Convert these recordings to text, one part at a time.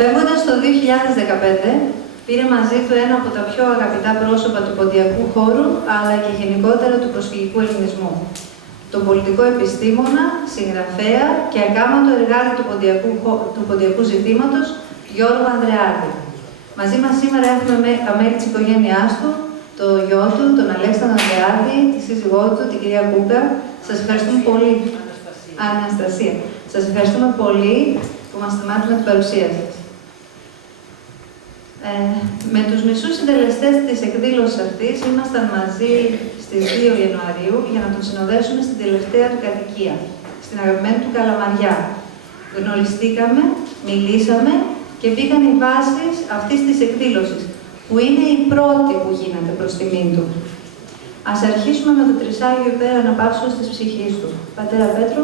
Φεύγοντας το 2015, πήρε μαζί του ένα από τα πιο αγαπητά πρόσωπα του ποντιακού χώρου, αλλά και γενικότερα του προσφυγικού ελληνισμού. Τον πολιτικό επιστήμονα, συγγραφέα και ακάματο εργάτη του ποντιακού ζητήματος, Γιώργο Ανδρεάτη. Μαζί μας σήμερα έχουμε τα μέλη της οικογένειάς του, το γιο του, τον Αλέξανδρο Ανδρεάτη, τη σύζυγό του, την κυρία Κούκα. Σας ευχαριστούμε πολύ. Αναστασία. Σας ευχαριστούμε πολύ που μας θυμάται με την παρουσία σας. Με τους μισούς συντελεστές της εκδήλωσης αυτής ήμασταν μαζί στις 2 Ιανουαρίου για να τον συνοδεύσουμε στην τελευταία του κατοικία, στην αγαπημένη του Καλαμαριά. Γνωριστήκαμε, μιλήσαμε και μπήκαν οι βάσεις αυτής της εκδήλωσης, που είναι η πρώτη που γίνεται προς τιμήν του. Ας αρχίσουμε με το Τρισάγιο υπέρ αναπαύσεως της ψυχής του. Πατέρα Πέτρο.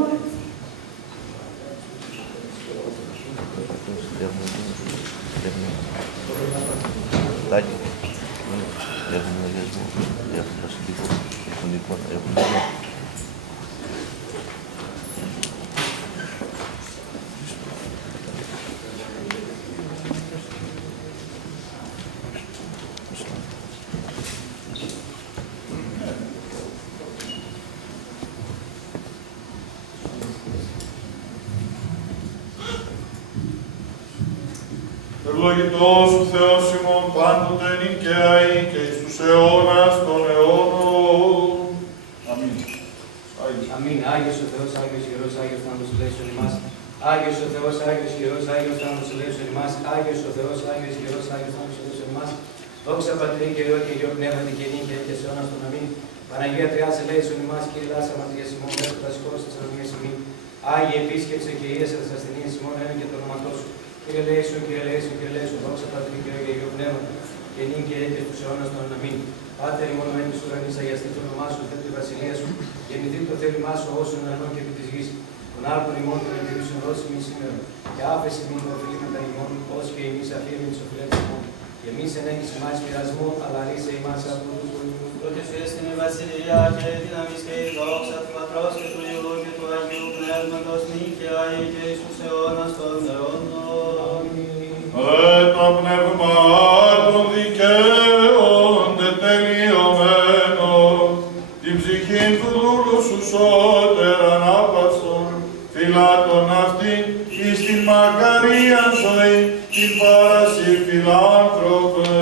Ευλογητός ο Θεός ημών πάντοτε νυν και αεί και εις τους αιώνας των αιώνων. Αμήν. Αμήν. Άγιος ο Θεός, Άγιος Ιερός, Άγιος Θάνατος ελέησον ημάς. Άγιος ο Θεός, Άγιος Ιερός, Άγιος Θάνατος ελέησον ημάς. Άγιος ο Θεός, Άγιος Ιερός, Άγιος Θάνατος ελέησον ημάς. Δόξα Πατρί και Υιό και Υιό Πνεύματι και νυν και σε αιώνας των αμήν. Παναγία Τριάς ελέησον ημάς, Κύριε λάσα ματίας ημών, μέσω κλασικός της ανομίας ημών. Άγιε επίσκεψε και ίεσε τις ασθενείες ημών, ένα και το όνοματός σου. Κύριε ελέησον, Κύριε ελέησον, Κύριε ελέησον, δόξα Πατρί και Υιό και Υιό Πνεύματι και νυν και στους αιώνας των αμήν. Πάτερ ημών εν της ουρανής, αγιαστεί το όνομά σου, θέτει η βασιλεία σου, γεννηθεί το θέλημά σου όσων ουρανών και επί της γης. Τον άρπον ημών των εμπειρήσεων δώσει μη σήμερα, και άφεση μην οφειλήματα ημών, ως και εμείς αφήνουμε τις οφειλέτες ημών. Και εμείς εν έχεις ημάς πειρασμό, αλλά ρίσε ημάς από τους βοηθούς. Τότε σου έστεινε η βασιλεία και η δύναμις και η δόξα του Πατρός και του Υιού και του Αγίου Πνεύματος νυν και αεί και εις τους αιώνας των αιώνων. Το πνεύμα των δικαίων τελειωμένο, την ψυχή του δούλου σου σώτερα ανάπαυσον, φυλάτων αυτή εις την μακαρίαν ζωή, την παρασύ φιλάνθρωπε.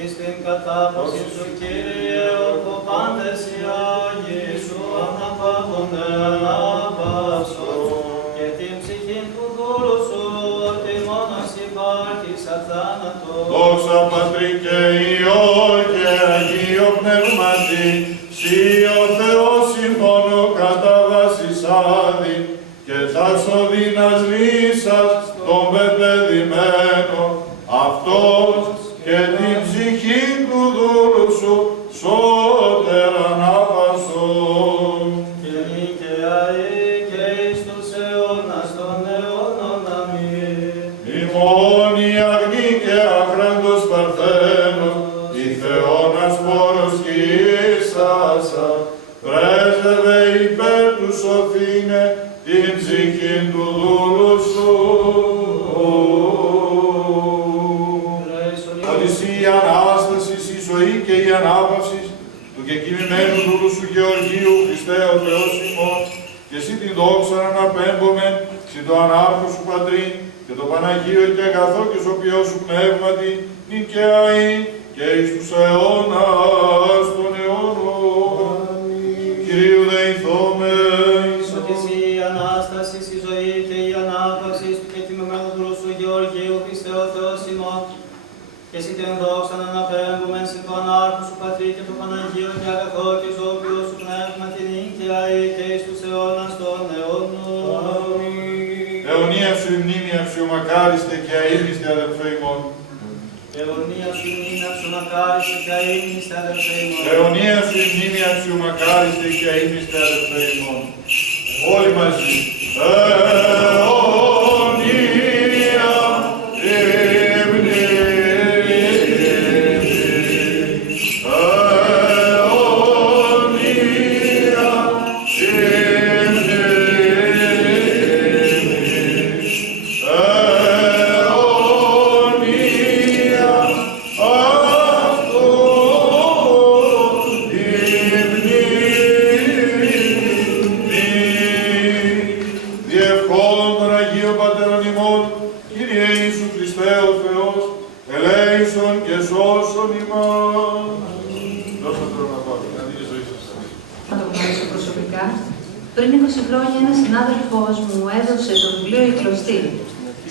Εις την κατάπαυση σου, Κύριε, όπου πάντες οι Άγιοι σου αναπαύονται ανάπαυσον, και την ψυχή του δούλου σου, ότι μόνος υπάρχεις αθάνατος. Δόξα Πατρί και Υιό και Αγίο Πνεύματι, Συ ο Θεός συμφωνώ κατά βάσης άδη, και τα σωδίνας λύσας των πεπαιδημένων, αυτός και την ψυχή του δούλου σου σώτερα ανάπαυσον. Και νυν και αεί και εις τους αιώνας των αιώνων. Αμήν. ημών η αγνή και άχραντος Παρθένος, η Θεώνας πόρος και ίσασα, πρέσβευε υπέρ του σωθήνε την ψυχή του δούλου σου. Ότι εσύ η Ανάσταση, η ζωή και η ανάπαυση του κεκοιμημένου δούλου σου Γεωργίου Χριστέ ο Θεός ημών, και εσύ την δόξα να αναπέμπομεν συ το ανάρχο σου Πατρί και το Παναγίο και αγαθό και σωπιό σου πνεύματι, νυν και αεί και εις τους αιώνας των αιώνων. Κυρίου δεηθόμεν. Ότι εσύ η Ανάσταση, η ζωή και η ανάπαυση του κεκοιμημένου δούλου σου Γεωργίου Χριστέ ο Θεός ημών, και εσύ την δόξα να αναπέμπομεν συν το ανάρχο σου Πατρί και το Παναγίο και αγαθό και σωπιό σου πνεύματι, νυν και αεί και εις τους αιώνας των αιώνων. Αιωνία σου η μνήμη αξιομακάριστε και αείμνηστε αδελφέ ημών. Αιωνία σου η μνήμη αξιομακάριστε και αείμνηστε αδελφέ ημών. Αιωνία σου η μνήμη αξιομακάριστε και αείμνηστε αδελφέ ημών. Όλοι μαζί. Αιωνία αιωνία Κύριε Ιησού Χριστέ ο Θεός, ελέησον και σώσον ημάς. Δώστε τώρα να πάω, να δει η ζωή σας. Θα το γνωρίσω προσωπικά. Πριν 20 χρόνια ένας συνάδελφός μου έδωσε το βιβλίο «Η Κλωστή»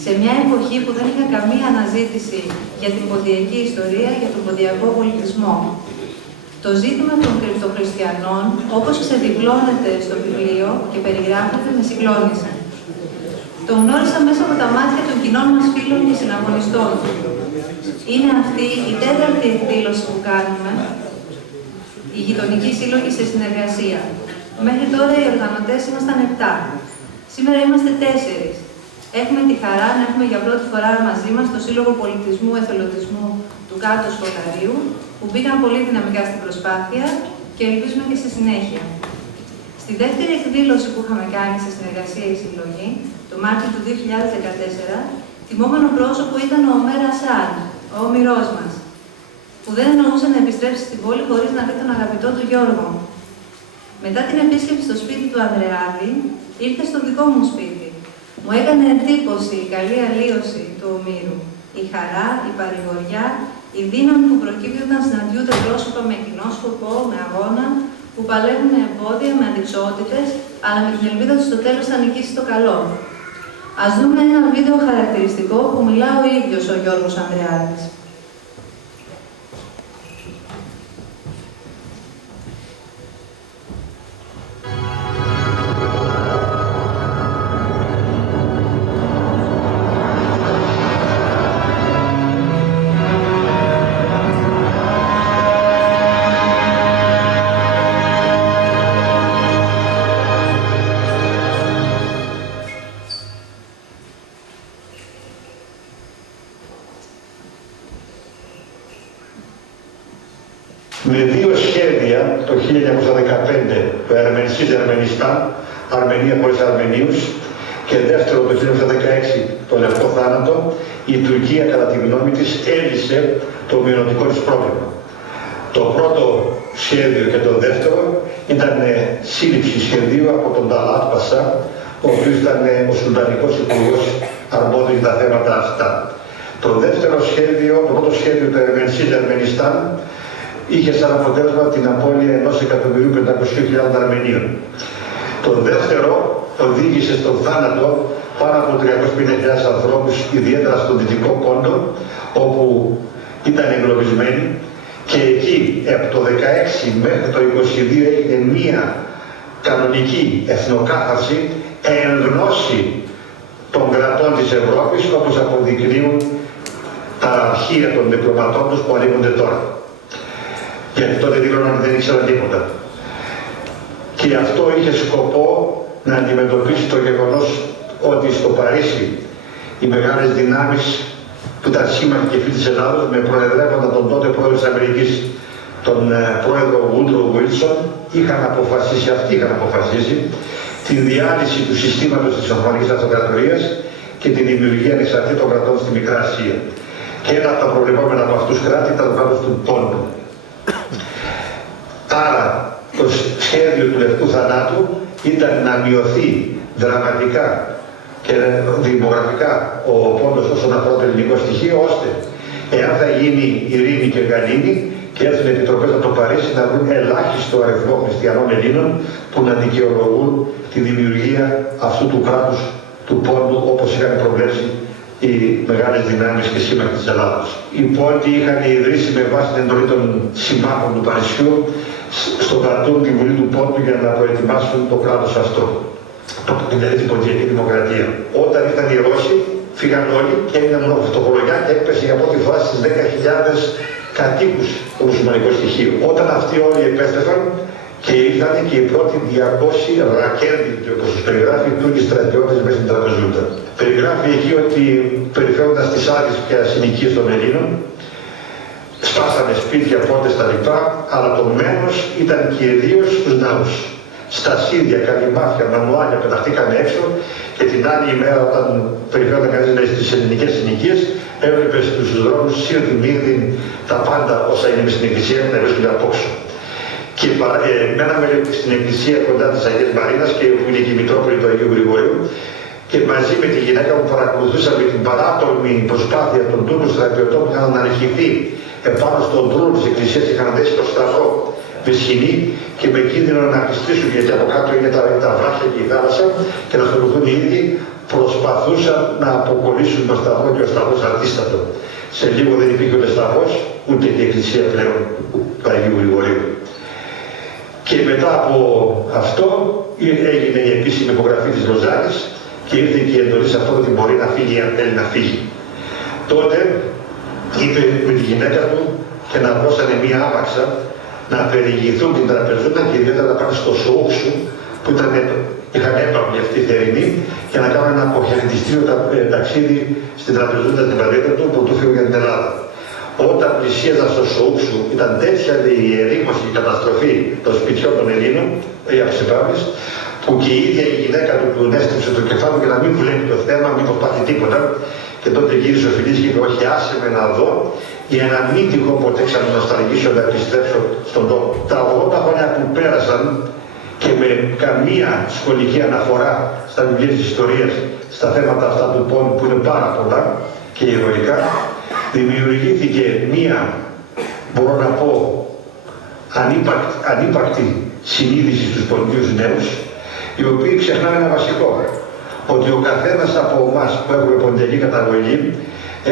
σε μια εποχή που δεν είχα καμία αναζήτηση για την ποντιακή ιστορία, για τον ποντιακό πολιτισμό. Το ζήτημα των κρυπτοχριστιανών, όπως ξεδιπλώνεται στο βιβλίο και περιγράφεται, με συγκλώνησε. Το γνώρισα μέσα από τα μάτια των κοινών μας φίλων και συναγωνιστών. Είναι αυτή η 4η εκδήλωση που κάνουμε, οι γειτονικοί σύλλογοι σε συνεργασία. Μέχρι τώρα οι οργανωτές ήμασταν 7. Σήμερα είμαστε 4. Έχουμε τη χαρά να έχουμε για πρώτη φορά μαζί μας το Σύλλογο Πολιτισμού Εθελοντισμού του Κάτω Σχολαρίου, που μπήκαν πολύ δυναμικά στην προσπάθεια και ελπίζουμε και στη συνέχεια. Στη δεύτερη εκδήλωση που είχαμε κάνει σε συνεργασία η Συλλογή, το Μάρτιο του 2014, τιμόμενο πρόσωπο ήταν ο Ομέρα Σάρ, ο όμηρός μας, που δεν εννοούσε να επιστρέψει στην πόλη χωρίς να δει τον αγαπητό του Γιώργο. Μετά την επίσκεψη στο σπίτι του Ανδρεάδη, ήρθε στο δικό μου σπίτι. Μου έκανε εντύπωση η καλή αλλίωση του ομήρου, η χαρά, η παρηγοριά, η δύναμη που προκύπτει όταν συναντιούνται πρόσωπα με κοινό σκοπό, με αγώνα, που παλεύουν με εμπόδια, με αντιξότητες, αλλά με την ελπίδα του στο τέλος θα νικήσει το καλό. Ας δούμε ένα βίντεο χαρακτηριστικό που μιλά ο ίδιος ο Γιώργος Ανδρεάδης. Με 2 σχέδια το 1915 το Αρμενσής Αρμενιστάν, Αρμενία χωρίς Αρμενίους, και δεύτερο το 1916 το Λευκό Θάνατο, η Τουρκία κατά τη γνώμη της έλυσε το μειονοτικό της πρόβλημα. Το πρώτο σχέδιο και το δεύτερο ήταν σύλληψη σχεδίου από τον Ταλάτ Πασά, ο οποίος ήταν ο Σουλτανικός Υπουργός αρμόδιος για τα θέματα αυτά. Το δεύτερο σχέδιο, το πρώτο σχέδιο του Αρμενσής Αρμενιστάν, είχε σαν αποτέλεσμα την απώλεια 1.500.000 Αρμενίων. Το δεύτερο οδήγησε στον θάνατο πάνω από 350.000 ανθρώπους, ιδιαίτερα στον Δυτικό Πόντο, όπου ήταν εγκλωβισμένοι, και εκεί από το 16 μέχρι το 22 έγινε μία κανονική εθνοκάθαρση εν γνώση των κρατών της Ευρώπης, όπως αποδεικνύουν τα αρχεία των διπλωματών τους που ανοίγονται τώρα. Γιατί τότε δεν ήξεραν τίποτα. Και αυτό είχε σκοπό να αντιμετωπίσει το γεγονός ότι στο Παρίσι οι μεγάλες δυνάμεις που ήταν σύμμαχοι και φίλοι της Ελλάδος, με προεδρεύοντα τον τότε πρόεδρο της Αμερικής, τον πρόεδρο Woodrow Wilson, αυτοί είχαν αποφασίσει την διάλυση του συστήματος της Οθωμανικής Αυτοκρατορίας και την δημιουργία ανεξαρτήτων κρατών στη Μικρά Ασία. Και ένα από τα προβλεπόμενα από αυτούς κράτη ήταν το κράτος του Πόντου. Άρα το σχέδιο του Λευκού Θανάτου ήταν να μειωθεί δραματικά και δημογραφικά ο πόντος όσον αφορά το ελληνικό στοιχείο, ώστε εάν θα γίνει ειρήνη και γαλήνη και έρθουν επιτροπές από το Παρίσι να βρουν ελάχιστο αριθμό χριστιανών Ελλήνων που να δικαιολογούν τη δημιουργία αυτού του κράτους του πόντου, όπως είχαν προβλέψει οι μεγάλες δυνάμεις και σύμμαχοι της Ελλάδος. Οι πόντοι είχαν ιδρύσει με βάση την εντολή των συμμάχων του Παρισιού στον Καρτούν τη Βουλή του Πόντου για να προετοιμάσουν το κράτος αυτό, δηλαδή την ποντιακή δημοκρατία. Όταν ήρθαν οι Ρώσοι, φύγαν όλοι και έγιναν μόνο φτωχολογιά και έπεσε για πρώτη φορά στις 10.000 κατοίκους το μουσουλμανικό στοιχείο. Όταν αυτοί όλοι επέστρεφαν και ήρθαν και οι πρώτοι 200 ρακένδυτοι, όπως τους περιγράφει, Τούρκοι στρατιώτες μέσα στην τραπεζούτα. Περιγράφει εκεί ότι περιφέροντας τις άδειες και ασυνοικίες των Ελλήνων, σπάσανε σπίτια, πόρτες τα λοιπά, αλλά το μένος ήταν κυρίως στους ναούς. Στα σίδια, καλυμάτια, μανουάλια πεταχτήκαν έξω και την άλλη ημέρα, όταν περιφέρονταν κανείς στις ελληνικές συνοικίες, έβλεπε στους δρόμους σύρδιν, μύρδιν, τα πάντα όσα είναι μες στην εκκλησία να βρίσκονται απόξω. Και μέναμε στην εκκλησία κοντά της Αγίας Μαρίνας, και που είναι και η Μητρόπολη του Αγίου Γρηγορίου, και μαζί με τη γυναίκα μου παρακολουθούσαμε την παράτολμη προσπάθεια των Τούρκων στρατιωτών που είχαν αναρχηθεί επάνω στον δρόμο της εκκλησίας, είχαν δέσει το στρατό με σκηνή και με κίνδυνο να πιστήσουν, γιατί από κάτω είναι τα βράχια και η θάλασσα και να θεωρηθούν οι ίδιοι, προσπαθούσαν να αποκολλήσουν τον σταυρό και ο σταυρός αρτίστατο. Σε λίγο δεν υπήρχε ούτε σταυρός, ούτε και η εκκλησία πλέον του Αγίου Γρηγορίου. Και μετά από αυτό έγινε η επίσημη υπογραφή της Λοζάνης και ήρθε και η εντολή σε αυτό ότι μπορεί να φύγει αν θέλει να φύγει. Τότε είπε με τη γυναίκα του και να δώσανε μία άμαξα να περιηγηθούν την τραπεζούνα και ιδιαίτερα να πάνε στο Σόουξου που είχαν έπαυλη αυτή η θερινή και να κάνουν ένα αποχαιρετιστήριο ταξίδι στην τραπεζούνα την πατρίδα του που του φύγουν για την Ελλάδα. Όταν πλησίαζαν στο Σόουξου ήταν τέτοια η ερήμωση και η καταστροφή των σπιτιών των Ελλήνων, οι αυσιπάβεις, που και η ίδια η γυναίκα του του έστριψε το κεφάλι για να μην βλέπει το θέμα, μην προσπάθει τίποτα. Και τότε γύρισε ο Φιλής και είπε: όχι, άσε με να δω, για να μην τυχόν ποτέ ξανανοσταλγήσω να επιστρέψω στον τόπο. Τα 80 χρόνια που πέρασαν και με καμία σχολική αναφορά στα βιβλία της ιστορίας στα θέματα αυτά του πόνου που είναι πάρα πολλά και ηρωικά, δημιουργήθηκε μία, μπορώ να πω, ανύπαρκτη συνείδηση στους πολιτικούς νέους, οι οποίοι ξεχνάνε ένα βασικό, ότι ο καθένας από εμάς που έχουμε ποντιακή καταγωγή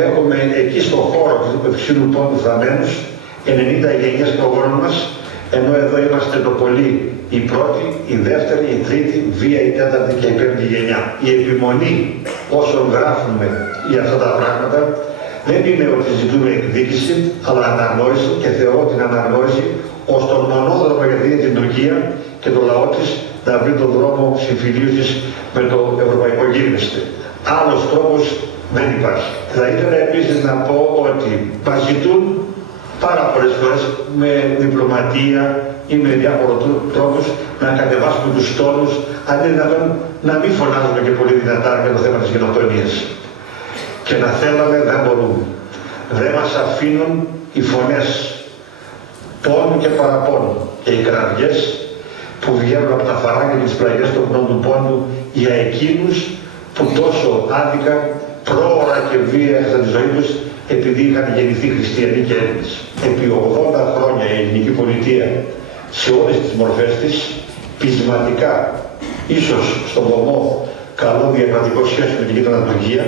έχουμε εκεί στον χώρο του ευξήνου πόντου θαμένους 90 γενιές προγόνων μας, ενώ εδώ είμαστε το πολύ η πρώτη, η δεύτερη, η τρίτη, βία η τέταρτη και η πέμπτη γενιά. Η επιμονή όσων γράφουμε για αυτά τα πράγματα δεν είναι ότι ζητούμε εκδίκηση, αλλά αναγνώριση, και θεωρώ την αναγνώριση ως τον μονόδρομο για την Τουρκία και το λαό της να βρει τον δρόμο συμφιλίωσης με το ευρωπαϊκό γίγνεσθε. Άλλος τρόπος δεν υπάρχει. Θα ήθελα επίσης να πω ότι μας ζητούν πάρα πολλές φορές με διπλωματία ή με διάφορους τρόπους να κατεβάσουμε τους τόνους, αν είναι δυνατόν να μην φωνάζουμε και πολύ δυνατά για το θέμα της γενοκτονίας. Και να θέλαμε δεν μπορούμε. Δεν μας αφήνουν οι φωνές πόνου και παραπώνου και οι κραυγές που βγαίνουν από τα φαράγγια και τις πλαγιές των πνών του πόντου για εκείνους που τόσο άδικα, πρόωρα και βία έχασαν τη ζωή τους επειδή είχαν γεννηθεί χριστιανοί και Έλληνες. Επί 80 χρόνια η ελληνική πολιτεία σε όλες τις μορφές της, πεισματικά, ίσως στον βωμό καλό διακρατικό σχέση με την γείτονα Τουρκία,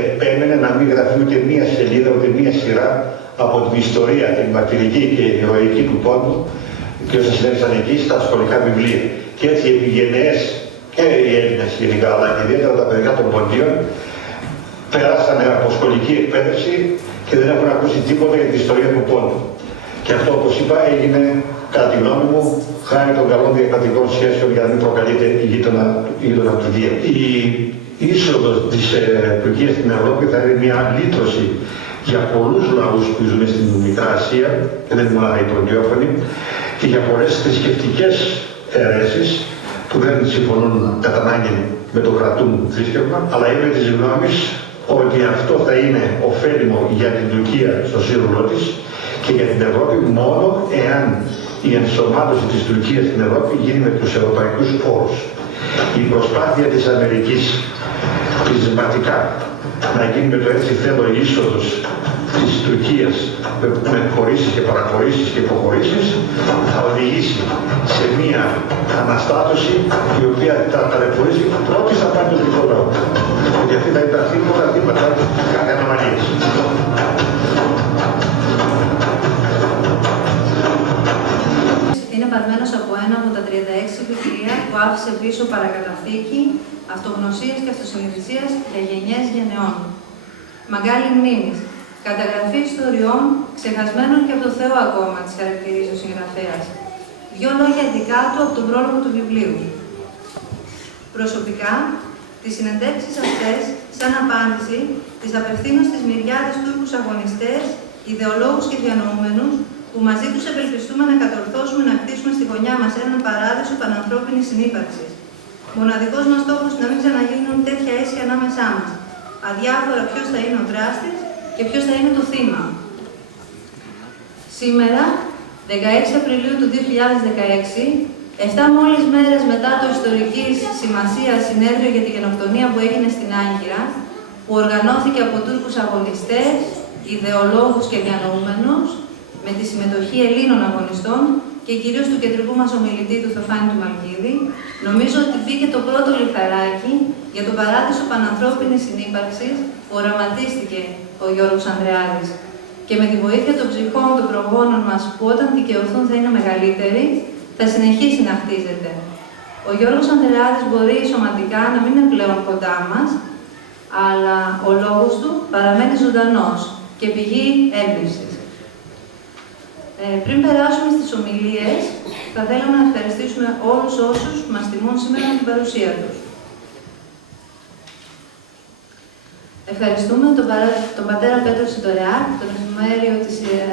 επέμενε να μην γραφεί ούτε μία σελίδα, ούτε μία σειρά από την ιστορία, την μαρτυρική και ηρωική του πόντου και όσα συνέβησαν εκεί στα σχολικά βιβλία. Και έτσι οι επιγενειές και οι Έλληνες γενικά, αλλά και ιδιαίτερα τα παιδιά των ποντίων, περάσανε από σχολική εκπαίδευση και δεν έχουν ακούσει τίποτα για την ιστορία του πόντου. Και αυτό, όπως είπα, έγινε, κατά τη γνώμη μου, χάρη των καλών διακρατικών σχέσεων για να μην προκαλείται η γείτονα Τουρκία. Η είσοδος της Τουρκίας στην Ευρώπη θα είναι μια λύτρωση για πολλούς λαούς που ζουν στην Μικρά Ασία, και δεν είναι μόνο οι ποντιόφωνοι, και για πολλές θρησκευτικές αιρέσεις που δεν συμφωνούν κατά ανάγκη με το κρατούν θρήσκευμα, αλλά είμαι της γνώμης ότι αυτό θα είναι ωφέλιμο για την Τουρκία στο σύνολό της και για την Ευρώπη μόνο εάν η ενσωμάτωση της Τουρκίας στην Ευρώπη γίνει με τους ευρωπαϊκούς όρους. Η προσπάθεια της Αμερικής πεισματικά να γίνει με το έτσι θέλω η είσοδος της Τουρκίας με χωρίσεις και παραχωρήσεις και υποχωρήσεις θα οδηγήσει σε μία αναστάτωση η οποία θα ταλαιπωρήσει πρώτη θα πάρει τον δικό λαό. Γιατί αυτή θα ήταν θύματα κάθε ανομαλίας. Είναι παρμένος από ένα από τα 36 βιβλία που άφησε πίσω παρακαταθήκη αυτογνωσίας και αυτοσυνειδησίας για γενιές γενεών. Μαγκάλι μνήμης. Καταγραφή ιστοριών ξεχασμένων και από το Θεό ακόμα της χαρακτηρίζει ο συγγραφέας. Δύο λόγια δικά του από τον πρόλογο του βιβλίου. Προσωπικά, τις συνεντεύξεις αυτές, σαν απάντηση, τις απευθύνω στις μυριάδες Τούρκους αγωνιστές, ιδεολόγους και διανοούμενους, που μαζί τους ευελπιστούμε να κατορθώσουμε να κτίσουμε στη γωνιά μας έναν παράδεισο πανανθρώπινης συνύπαρξης. Μοναδικός μας στόχος να μην ξαναγίνουν τέτοια αίσια ανάμεσά μας. Αδιάφορα ποιος θα είναι ο δράστης και ποιος θα είναι το θύμα. Σήμερα, 16 Απριλίου του 2016, 7 μόλις μέρες μετά το ιστορικής σημασίας συνέδριο για τη γενοκτονία που έγινε στην Άγκυρα, που οργανώθηκε από Τούρκους αγωνιστές, ιδεολόγους και διανοούμενους, με τη συμμετοχή Ελλήνων αγωνιστών και κυρίως του κεντρικού μας ομιλητή του Θεοφάνη του Μαλκίδη, νομίζω ότι μπήκε το πρώτο λιθαράκι για τον παράδεισο πανανθρώπινης συνύπαρξης που οραματίστηκε ο Γιώργος Ανδρεάδης. Και με τη βοήθεια των ψυχών των προγόνων μας, που όταν δικαιωθούν θα είναι μεγαλύτεροι, θα συνεχίσει να χτίζεται. Ο Γιώργος Ανδρεάδης μπορεί σωματικά να μην είναι πλέον κοντά μας, αλλά ο λόγος του παραμένει ζωντανός και πηγή έμπνευσης. Πριν περάσουμε στις ομιλίες, θα θέλαμε να ευχαριστήσουμε όλους όσους μας τιμούν σήμερα με την παρουσία τους. Ευχαριστούμε τον πατέρα Πέτρο Σιτορεάκ, τον Εφημέριο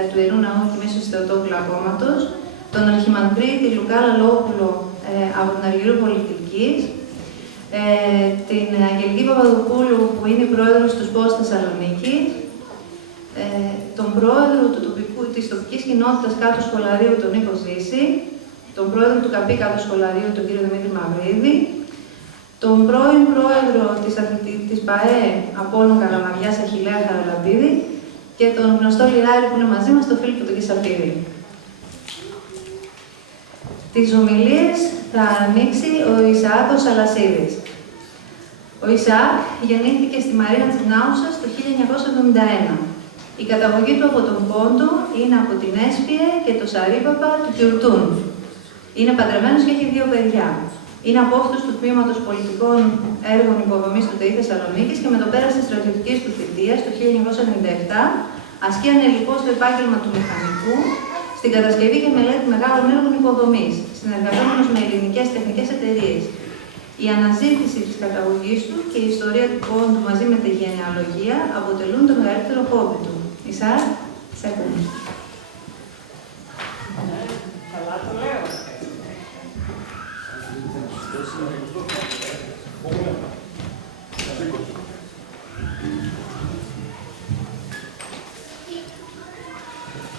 του Ιερού Ναού και Μίσους Θεοτόκου Λακώματος, τον Αρχιμανδρίτη Λουκά Λαλόπουλο από την Αργυρού Πολιτικής, την Αγγελική Παπαδοπούλου που είναι η πρόεδρος του ΣΠΟΣ Θεσσαλονίκη, τον πρόεδρο της τοπικής κοινότητας κάτω σχολαρίου, τον Νίκο Ζήση, τον πρόεδρο του ΚΑΠΗ κάτω σχολαρίου, τον κύριο Δημήτρη Μαυρίδη, τον πρώην πρόεδρο της ΠΑΕ Απόλλων Καλαμαριάς Αχιλλέα Χαραλαμπίδη και τον γνωστό λιράρι που είναι μαζί μας, τον Φίλιππο τον Κισαφίδη. Τις ομιλίες θα ανοίξει ο Ισαάκος Σαλασίδης. Ο Ισαάκ γεννήθηκε στη Μαρίνα της Νάουσας το 1971. Η καταγωγή του από τον Πόντο είναι από την Έσπιε και το Σαρίπαπα του Κιουρτούν. Είναι παντρεμένος και έχει 2 παιδιά. Είναι απόφυτος του Τμήματος Πολιτικών Έργων Υποδομής του ΤΕΙ Θεσσαλονίκης και με το πέρας της στρατιωτικής του θητείας το 1997 ασκεί ανελικό στο επάγγελμα του μηχανικού στην κατασκευή και μελέτη μεγάλων έργων υποδομής, συνεργαζόμενος με ελληνικές τεχνικές εταιρείες. Η αναζήτηση της καταγωγής του και η ιστορία του Πόντου μαζί με τη γενεαλογία αποτελούν το μεγαλύτερο χόμπι του. Ισαάκ, σε ακούμε. Καλά το λέω.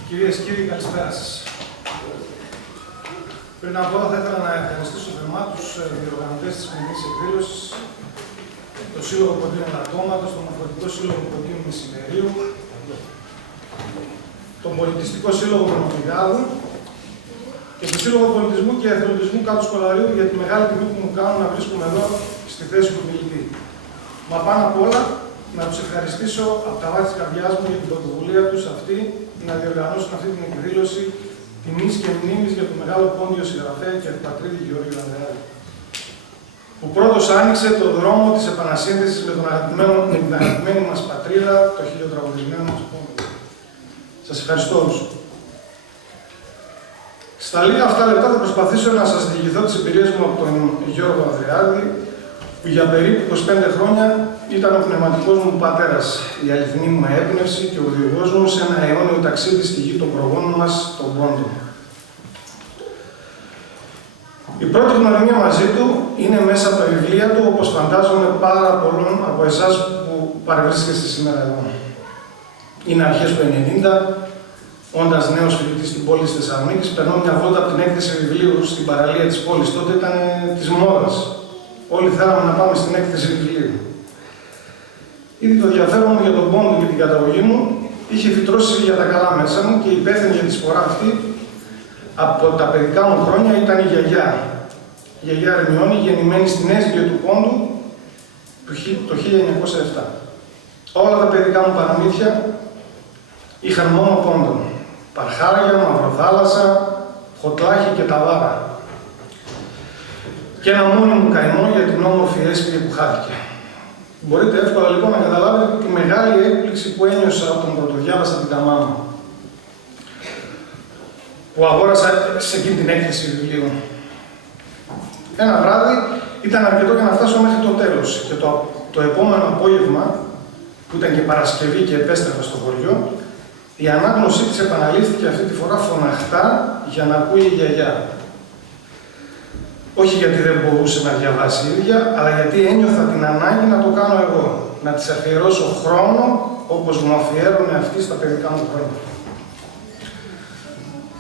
Κυρίες και κύριοι, καλησπέρα σας. Πριν από όλα, θα ήθελα να ευχαριστήσω θερμά τους διοργανωτές της σημερινής εκδήλωσης, το Σύλλογο Κοντίνου Λακώματος, τον Μορφωτικό Σύλλογο Κοντίνου Μεσημερίου, τον Πολιτιστικό Σύλλογο Μονοπηγάδου και τον Σύλλογο Πολιτισμού και Εθελοντισμού Κάτω Σχολαρίου για τη μεγάλη τιμή που μου κάνουν να βρίσκομαι εδώ στη θέση του μιλητή. Μα πάνω απ' όλα, να τους ευχαριστήσω από τα βάθη της καρδιάς μου για την πρωτοβουλία τους αυτή να διοργανώσουν αυτή την εκδήλωση τιμής και μνήμης για τον μεγάλο πόντιο συγγραφέα και πατρίδη Γεώργιο Ανδρεάδη, που πρώτος άνοιξε τον δρόμο της επανασύνδεσης με την αγαπημένη μας πατρίδα, το χιλιοτραγουδισμένο μας πόντιο. Σας ευχαριστώ όλους. Στα λίγα αυτά λεπτά θα προσπαθήσω να σας διηγηθώ τις εμπειρίες μου από τον Γιώργο Ανδρεάδη, που για περίπου 25 χρόνια ήταν ο πνευματικός μου πατέρας, η αληθινή μου έμπνευση και ο οδηγός μου σε ένα αιώνιο ταξίδι στη γη των προγόνων μας, τον Πόντο. Η πρώτη γνωριμία μαζί του είναι μέσα από τα βιβλία του, όπως φαντάζομαι πάρα πολλών από εσάς που παρευρίσκεστε σήμερα εδώ. Είναι αρχές του 90, όντας νέος φοιτητής στην πόλη της Θεσσαλονίκης, περνώ μια βόλτα από την έκθεση βιβλίου στην παραλία της πόλης. Τότε ήταν της μόδας. Όλοι θέλαμε να πάμε στην έκθεση βιβλίου. Ήδη το ενδιαφέρον μου για τον Πόντο και την καταγωγή μου είχε φυτρώσει για τα καλά μέσα μου και υπεύθυνη για τη σπορά αυτή από τα παιδικά μου χρόνια ήταν η γιαγιά. Η γιαγιά Ερμιώνη, γεννημένη στην Έσβιο του Πόντου το 1907. Όλα τα παιδικά μου παραμύθια είχαν μόνο Πόντο. Παρχάρια, μαυροθάλασσα, χωτλάχη και ταβάρα. Και ένα μόνιμο καημό για την όμορφη Έσπια που χάθηκε. Μπορείτε εύκολα λοιπόν να καταλάβετε τη μεγάλη έκπληξη που ένιωσα όταν πρωτοδιάβασα την καμά μου, που αγόρασα σε εκείνη την έκθεση βιβλίου. Ένα βράδυ ήταν αρκετό για να φτάσω μέχρι το τέλος και το επόμενο απόγευμα, που ήταν και Παρασκευή και επέστρεφα στο χωριό, η ανάγνωσή της επαναλήφθηκε αυτή τη φορά φωναχτά για να ακούει η γιαγιά. Όχι γιατί δεν μπορούσε να διαβάσει η ίδια, αλλά γιατί ένιωθα την ανάγκη να το κάνω εγώ. Να της αφιερώσω χρόνο, όπως μου αφιέρωνε αυτή στα παιδικά μου χρόνια.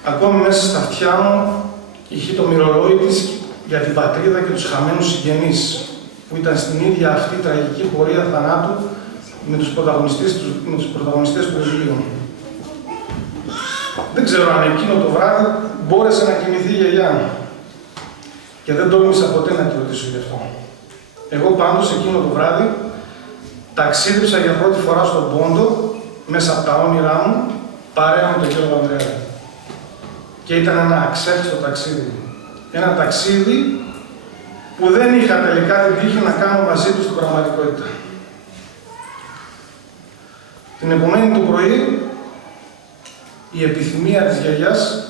Ακόμη μέσα στα αυτιά μου ηχεί το μυρολόι της για την πατρίδα και τους χαμένους συγγενείς, που ήταν στην ίδια αυτή τραγική πορεία θανάτου με τους πρωταγωνιστές του βιβλίου. Δεν ξέρω αν εκείνο το βράδυ μπόρεσε να κοιμηθεί η γιαγιά και δεν τόλμησα ποτέ να τη ρωτήσω γι' αυτό. Εγώ πάντως εκείνο το βράδυ ταξίδεψα για πρώτη φορά στον Πόντο μέσα από τα όνειρά μου παρέα με τον κύριο Ανδρέα. Και ήταν ένα αξέχαστο ταξίδι. Ένα ταξίδι που δεν είχα τελικά την τύχη να κάνω μαζί του στην πραγματικότητα. Την επομένη το πρωί, η επιθυμία της γιαγιάς,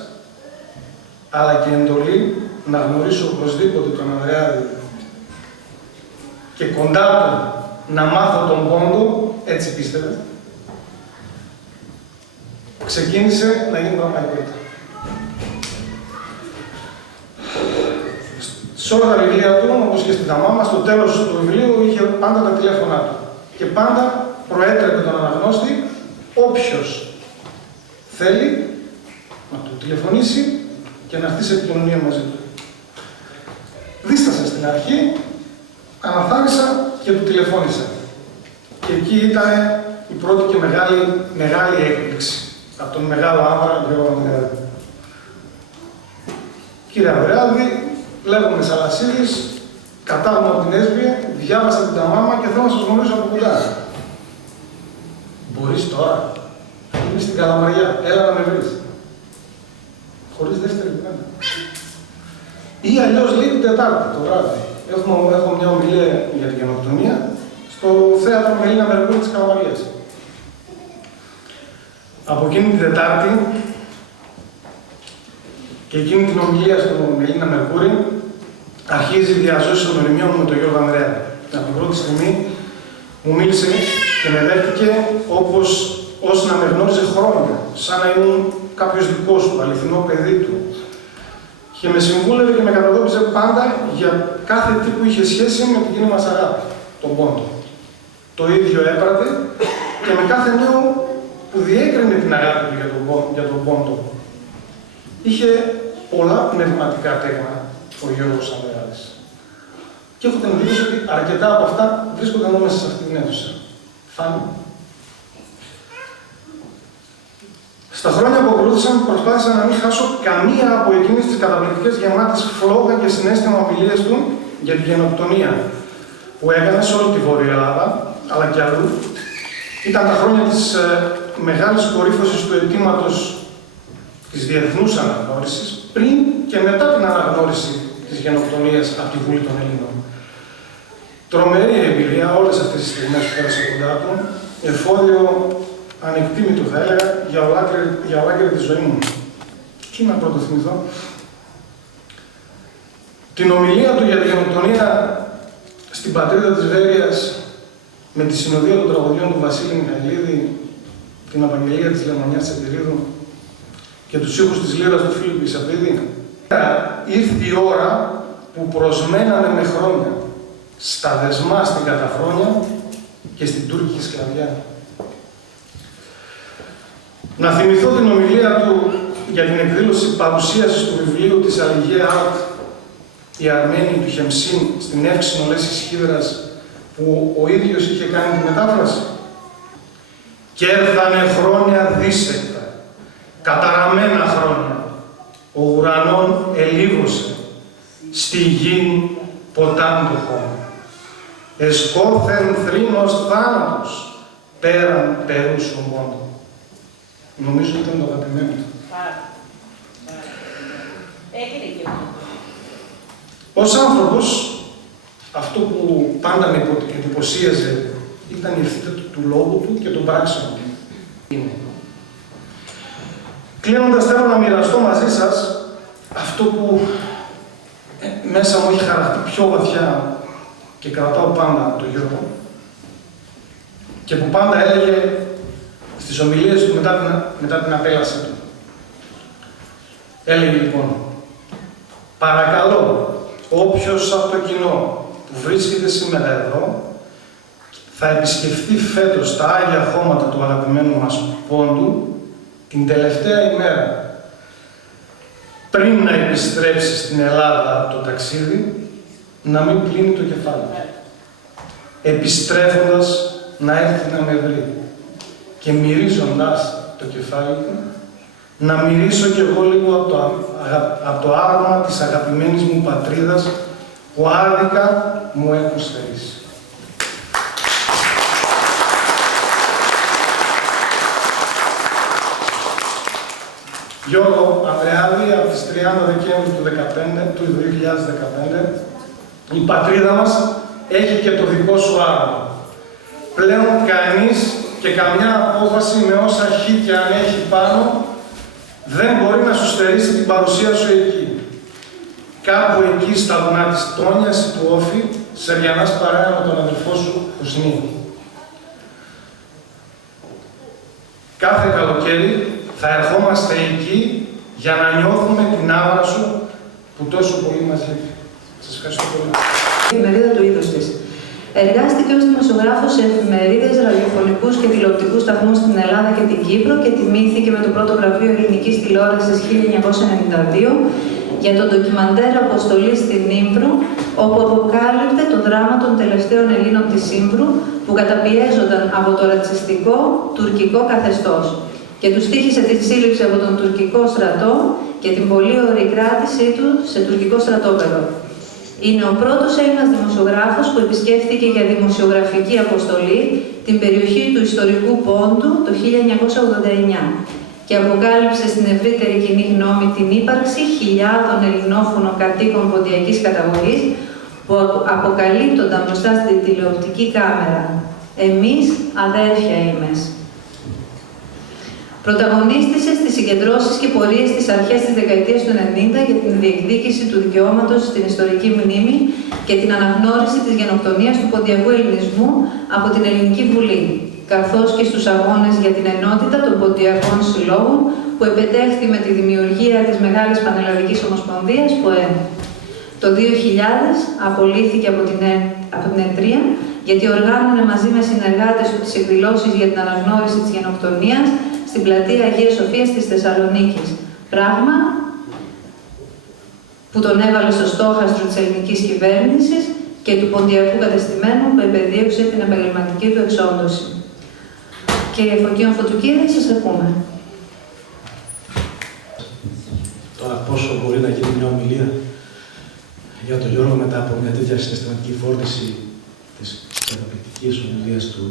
αλλά και εντολή να γνωρίσω οπωσδήποτε τον Ανδρεάδη και κοντά του να μάθω τον Πόντο, έτσι πίστευε, ξεκίνησε να γίνει πραγματικότητα. Σε όλα τα βιβλία του, όπως και στην ταμάμα, στο τέλος του βιβλίου είχε πάντα τα τηλέφωνά του. Και πάντα προέτρεπε τον αναγνώστη, όποιος θέλει να του τηλεφωνήσει και να έρθει σε επικοινωνία μαζί του. Δίστασα στην αρχή, αναθάρισα και του τηλεφώνησα. Και εκεί ήταν η πρώτη και μεγάλη έκπληξη από τον μεγάλο άμβαρα Γιώργο Ανδρεάδη. Κύριε Ανδρεάδη, λέγομαι Σαλασίδης, κατάγομαι από την Έσβια, διάβασα την ταμάμα και θέλω να σας γνωρίσω από κοντά. Μπορείς τώρα, είμαι στην Καλαμαριά, έλα να με βρεις. Χωρίς δεύτερη κουβέντα. Ή αλλιώς λέει την Τετάρτη το βράδυ. Έχω μια ομιλία για την γενοκτονία στο θέατρο Μελίνα Μερκούρη της Καλαμαριάς. Από εκείνη την Τετάρτη και εκείνη την ομιλία στο Μελίνα Μερκούρη αρχίζει η διαζώση των οριμιών μου με τον Γιώργο Ανδρεάδη. Από την πρώτη στιγμή μου μίλησε και με δέχτηκε ως να με γνώριζε χρόνια, σαν να ήμουν κάποιος δικός του, αληθινό παιδί του. Και με συμβούλευε και με καταδόπιζε πάντα για κάθε τι που είχε σχέση με την κοινή μας αγάπη, τον Πόντο. Το ίδιο έπρατε και με κάθε νέο που διέκρινε την αγάπη του για τον Πόντο. Είχε πολλά πνευματικά τέκνα ο Γιώργος Ανδρεάδης. Και έχω την εντύπωση ότι αρκετά από αυτά βρίσκονται εδώ μέσα σε αυτή την αίθουσα. Φάνη. Στα χρόνια που ακολούθησαν, προσπάθησα να μην χάσω καμία από εκείνες τις καταπληκτικές γεμάτες φλόγα και συναίσθημα ομιλίες του για την γενοκτονία που έκανε σε όλη τη Βόρεια Ελλάδα, αλλά και αλλού. Ήταν τα χρόνια της μεγάλης κορύφωσης του αιτήματος της διεθνούς αναγνώρισης, πριν και μετά την αναγνώριση της γενοκτονίας από τη Βουλή των Ελλήνων. Τρομερή εμπειρία όλες αυτές τις στιγμές που πέρασε κοντά του, εφόδιο ανεκτήμητο θα έλεγα για ολάκερη τη ζωή μου. Τι να πρωτοθυμηθώ. Την ομιλία του για τη γενοκτονία στην πατρίδα της Βέρειας με τη συνοδεία των τραγωδιών του Βασίλη Μιχαηλίδη, την απαγγελία της Λεμονιάς Τσεπυρίδου και τους ήχους της λύρας του Φίλιππου Ισαπίδη. Ήρθε η ώρα που προσμένανε με χρόνια στα δεσμά στην καταφρόνια και στην τουρκική σκλαβιά. Να θυμηθώ την ομιλία του για την εκδήλωση παρουσίασης του βιβλίου της Αλιγέ Αρτ, η Αρμένη του Χεμσίν, στην Εύξηνο Λέσης Χίδρας, που ο ίδιος είχε κάνει τη μετάφραση. «Κι έρθανε χρόνια δίσεκτα, καταραμένα χρόνια, ο ουρανόν ελίβωσε, στη γην ποτάμ το χώμα. Εσκόρθεν θρήνος θάνατος, πέραν περούσον μόνο». Νομίζω ότι ήταν το αγαπημένο του. Έγινε και αυτό. Ως άνθρωπος, αυτό που πάντα με εντυπωσίαζε ήταν η ευθύτητα του λόγου του και των πράξεων του. Είναι. Κλείνοντας, θέλω να μοιραστώ μαζί σας αυτό που μέσα μου έχει χαραχτεί πιο βαθιά και κρατάω πάντα το Γιώργο και που πάντα έλεγε στις ομιλίες του μετά την απέλαση του. Έλεγε λοιπόν, παρακαλώ, όποιος από το κοινό που βρίσκεται σήμερα εδώ θα επισκεφτεί φέτος τα Άγια Χώματα του αγαπημένου μας Πόντου την τελευταία ημέρα πριν να επιστρέψει στην Ελλάδα από το ταξίδι, να μην πλύνει το κεφάλι. Επιστρέφοντας να έρθει να με βρει και μυρίζοντας το κεφάλι του, να μυρίσω κι εγώ λίγο από το άρωμα της αγαπημένης μου πατρίδας που άδικα μου έχουν στερήσει. Γιώργο Ανδρεάδη, από τις 30 Δεκέμβρη του 2015, η πατρίδα μας έχει και το δικό σου άρωμα. Πλέον κανείς και καμιά απόφαση με όσα χει και αν έχει πάνω δεν μπορεί να σου στερήσει την παρουσία σου εκεί. Κάπου εκεί στα βουνά της Τόνιας ή του Όφη, σεριανάς παρέα με τον αδελφό σου Κουσνή. Κάθε καλοκαίρι θα ερχόμαστε εκεί για να νιώθουμε την άβρα σου που τόσο πολύ μας λείπει. Σας ευχαριστώ πολύ. Η εφημερίδα του είδους της. Εργάστηκε ως δημοσιογράφος σε εφημερίδες, ραδιοφωνικούς και τηλεοπτικούς σταθμούς στην Ελλάδα και την Κύπρο και τιμήθηκε με το πρώτο βραβείο ελληνικής τηλεόρασης 1992 για το ντοκιμαντέρ «Αποστολή στην Ύμβρου», όπου αποκάλυπτε το δράμα των τελευταίων Ελλήνων της Ύμβρου που καταπιέζονταν από το ρατσιστικό τουρκικό καθεστώς και τους τύχησε τη σύλληψη από τον τουρκικό στρατό και την πολύ ωρή κράτησή του σε τουρκικό στρατόπεδο. Είναι ο πρώτος Έλληνας δημοσιογράφος που επισκέφθηκε για δημοσιογραφική αποστολή την περιοχή του ιστορικού Πόντου το 1989 και αποκάλυψε στην ευρύτερη κοινή γνώμη την ύπαρξη χιλιάδων ελληνόφωνων κατοίκων ποντιακής καταγωγής που αποκαλύπτονταν μπροστά στην τηλεοπτική κάμερα. Εμείς αδέρφιαήμες. Πρωταγωνίστησε στις συγκεντρώσεις και πορείες στις αρχές της δεκαετίας του 90 για την διεκδίκηση του δικαιώματος στην ιστορική μνήμη και την αναγνώριση της γενοκτονίας του ποντιακού ελληνισμού από την Ελληνική Βουλή, καθώς και στους αγώνες για την ενότητα των ποντιακών συλλόγων που επετέχθη με τη δημιουργία της Μεγάλης Πανελλαδικής Ομοσπονδίας ΠΟΕ. Το 2000 απολύθηκε από την ΕΤΡΙΑ γιατί οργάνωνε μαζί με συνεργάτες του τις εκδηλώσεις για την αναγνώριση της γενοκτονίας στην πλατεία Αγίας Σοφίας της Θεσσαλονίκης. Πράγμα που τον έβαλε στο στόχαστρο της ελληνικής κυβέρνησης και του ποντιακού κατεστημένου που επεδίωξε την επαγγελματική του εξόντωση. Κύριε Φωκίων Φωτουκίδη, σας ακούμε. Τώρα πόσο μπορεί να γίνει μια ομιλία για τον Γιώργο μετά από μια τέτοια συναισθηματική φόρτιση της καταπληκτικής ομιλίας του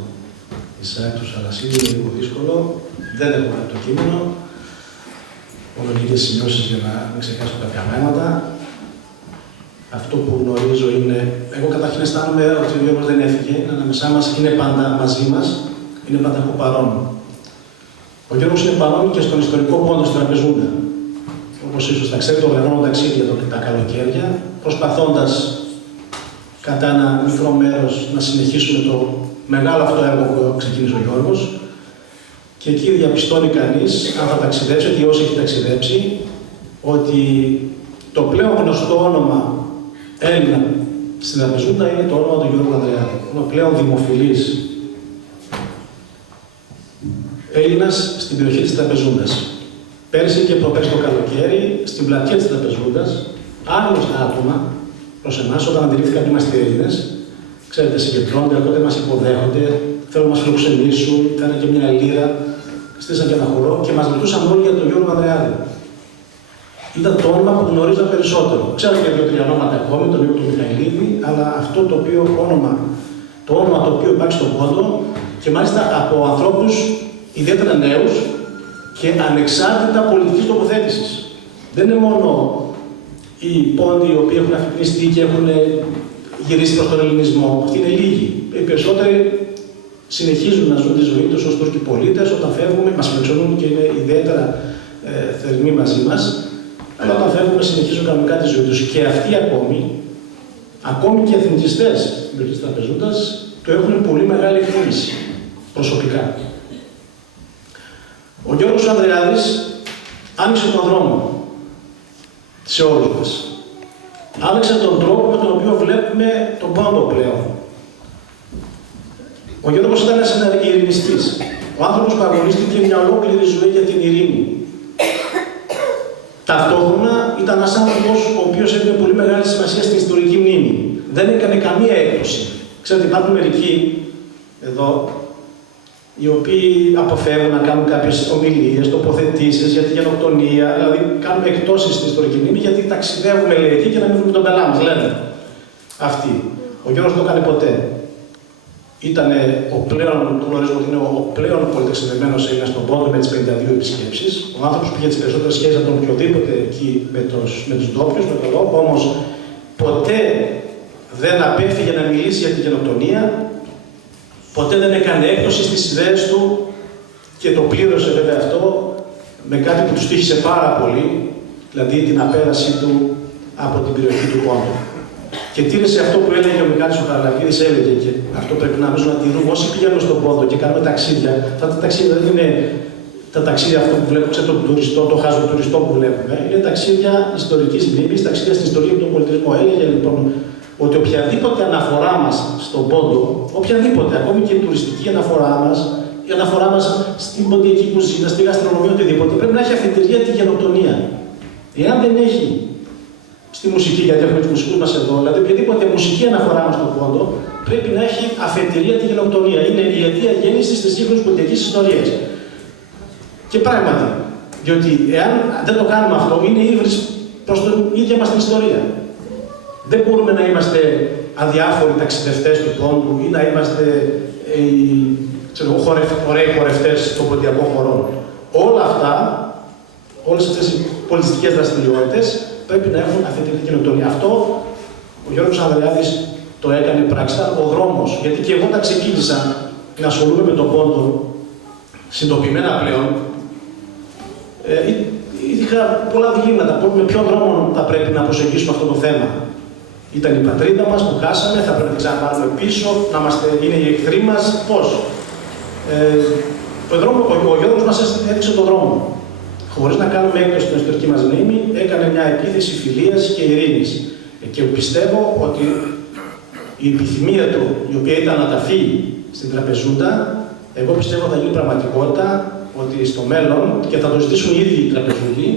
Ισαάκ του Σαλασίδη είναι λίγο δύσκολο. Δεν έχω το κείμενο. Μόνο λίγες σημειώσεις για να μην ξεχάσω κάποια πράγματα. Αυτό που γνωρίζω είναι. Εγώ καταρχήν αισθάνομαι ότι ο Γιώργος δεν έφυγε, είναι ανάμεσά μας, είναι πάντα μαζί μας, είναι πάντα από παρόν. Ο Γιώργος είναι παρόν και στον ιστορικό πόντο του Τραπεζούντα. Όπως ίσως τα ξέρετε, οργανώνω ταξίδια τα καλοκαίρια, προσπαθώντας κατά ένα μικρό μέρος να συνεχίσουμε το μεγάλο αυτό έργο που ξεκίνησε ο Γιώργος. Και εκεί διαπιστώνει κανείς, αν θα ταξιδέψει, ότι όσοι έχει ταξιδέψει, ότι το πλέον γνωστό όνομα Έλληνα στην Τραπεζούντα είναι το όνομα του Γιώργου Ανδρεάδη. Είναι ο πλέον δημοφιλής Έλληνας στην περιοχή της Τραπεζούντας. Πέρσι και προπέρσι το καλοκαίρι, στην πλατεία της Τραπεζούντας, άγνωστα άτομα προς εμάς, όταν αντιλήφθηκαν ότι είμαστε Έλληνες, ξέρετε, συγκεντρώνονται, έρχονται, μας υποδέχονται, θέλουν να μας φιλοξενήσουν, κάνουν και μια λύρα, στήσαν και ένα χορό και μας ρωτούσαν όλοι για τον Γιώργο Ανδρεάδη. Ήταν το όνομα που γνωρίζαν περισσότερο. Ξέρω και δύο-τρία ονόματα ακόμη, τον Γιώργο του Μιχαηλίδη, αλλά αυτό το οποίο το όνομα το οποίο υπάρχει στον πόντο και μάλιστα από ανθρώπους ιδιαίτερα νέους και ανεξάρτητα πολιτικής τοποθέτησης. Δεν είναι μόνο οι πόντοι οι οποίοι έχουν αφυπνιστεί και έχουν γυρίσει προς τον ελληνισμό. Αυτοί είναι λίγοι. Οι περισσότεροι συνεχίζουν να ζουν τη ζωή τους ως Τούρκοι πολίτες. Όταν φεύγουμε, μας φιλοξενούν και είναι ιδιαίτερα θερμοί μαζί μας. Αλλά όταν φεύγουμε, συνεχίζουν κανονικά τη ζωή τους. Και αυτοί ακόμη και εθνικιστές στην περιοχή της Τραπεζούντας, το έχουν πολύ μεγάλη εκτίμηση προσωπικά. Ο Γιώργος Ανδρεάδης άνοιξε τον δρόμο σε όλους μας. Άνοιξε τον τρόπο με τον οποίο βλέπουμε τον πόντο πλέον. Ο Γιώργος ήταν ένας ειρηνιστής. Ο άνθρωπος που αγωνίστηκε μια ολόκληρη ζωή για την ειρήνη. Ταυτόχρονα Ξέρετε, υπάρχουν μερικοί εδώ οι οποίοι αποφεύγουν να κάνουν κάποιες ομιλίες, τοποθετήσεις για τη γενοκτονία, δηλαδή κάνουμε εκτόσεις στην ιστορική μνήμη γιατί ταξιδεύουμε λέει εκεί και να μην βρούμε τον πελά μας, λένε αυτοί. Ο Γιώργος δεν το έκανε ποτέ. Ήταν ο πλέον, το γνωρίζουμε ότι είναι ο πλέον πολυταξιδευμένος Έλληνας στον Πόντο με τις 52 επισκέψεις. Ο άνθρωπος που είχε τις περισσότερες σχέσεις από τον οποιοδήποτε εκεί με τους ντόπιους, με τον λόγο, όμως ποτέ δεν απέφυγε να μιλήσει για τη γενοκτονία, ποτέ δεν έκανε έκπτωση στις ιδέες του και το πλήρωσε βέβαια αυτό με κάτι που του τύχησε πάρα πολύ, δηλαδή την απέλαση του από την περιοχή του Πόντου. Και τήρησε αυτό που έλεγε ο Μιχάλης ο Χαραλαμπίδης, έλεγε και αυτό πρέπει να νομίζω να τηρούμε. Όσοι πηγαίνουμε στον Πόντο και κάνουμε ταξίδια, αυτά τα ταξίδια δεν είναι τα ταξίδια αυτό που βλέπουμε, ξέρετε, τον τουριστό, το χάζο τουριστό που βλέπουμε. Είναι ταξίδια ιστορικής μνήμης, ταξίδια στην ιστορία και τον πολιτισμό. Έλεγε λοιπόν ότι οποιαδήποτε αναφορά μας στον Πόντο, οποιαδήποτε, ακόμη και η τουριστική αναφορά μας, η αναφορά μας στην ποντιακή κουζίνα, στη γαστρονομία, οτιδήποτε, πρέπει να έχει αφετηρία τη γενοκτονία. Εάν δεν έχει στη μουσική, γιατί έχουμε τους μουσικούς μας εδώ, δηλαδή οποιαδήποτε μουσική αναφορά μας στον Πόντο, πρέπει να έχει αφετηρία τη γενοκτονία. Είναι η αιτία γέννησης της σύγχρονης ποντιακής ιστορίας. Και πράγματι, διότι εάν δεν το κάνουμε αυτό, είναι ύβρις προς την ίδια μας την ιστορία. Δεν μπορούμε να είμαστε αδιάφοροι ταξιδευτές του Πόντου ή να είμαστε ωραίοι χορευτές των ποντιακών χωρών. Όλα αυτά, όλες αυτές οι πολιτιστικές δραστηριότητες πρέπει να έχουν αφετηρία τη γενοκτονία. Αυτό ο Γιώργος Ανδρεάδης το έκανε πράξη. Ο δρόμος, γιατί και εγώ όταν ξεκίνησα να ασχολούμαι με τον Πόντο, συνειδητοποιημένα πλέον, είχα πολλά διλήμματα. Με ποιον δρόμο θα πρέπει να προσεγγίσουμε αυτό το θέμα. Ήταν η πατρίδα μας που χάσαμε, θα πρέπει να την ξαναπάρουμε πίσω, είναι οι εχθροί μας, πώς. Ο Γιώργος μας έδειξε τον δρόμο. Χωρίς να κάνουμε έκδοση στην ιστορική μας μνήμη, έκανε μια επίθεση φιλίας και ειρήνης. Και πιστεύω ότι η επιθυμία του, η οποία ήταν να τα φύγει στην Τραπεζούντα, εγώ πιστεύω θα γίνει πραγματικότητα, ότι στο μέλλον, και θα το ζητήσουν οι ίδιοι οι τραπεζούντοι,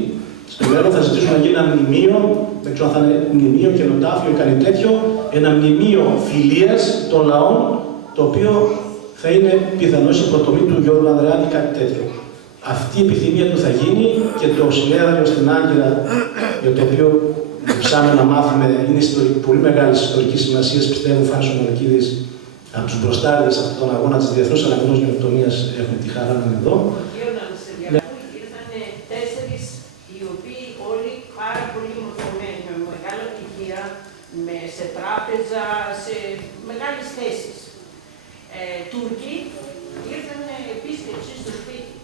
στο μέλλον θα ζητήσουν να γίνει ένα μνημείο, δεν ξέρω αν θα είναι μνημείο, καινοτάφιο ή κάτι τέτοιο, ένα μνημείο φιλίας των λαών, το οποίο θα είναι πιθανώς η πρωτομή του Γιώργου Ανδρεάδη, κάτι τέτοιο. Αυτή η επιθυμία του θα γίνει και το συνέδριο στην Άγκυρα, για το οποίο ψάμε να μάθουμε, είναι πολύ μεγάλη ιστορική σημασία, πιστεύω, Φάνης ο Μαλακίδης, από τους μπροστάριδες αυτόν τον αγώνα της Διεθνούς Αναγνώσης Γενοκτονίας, έχουμε τη χαρά να είναι εδώ. Ήρθαν 4 οι οποίοι όλοι πάρα πολύ μορφωμένοι, με μεγάλα πτυχία, σε τράπεζα, σε μεγάλες θέσεις. Τούρκοι ήρθαν επίσκεψη στο σπίτι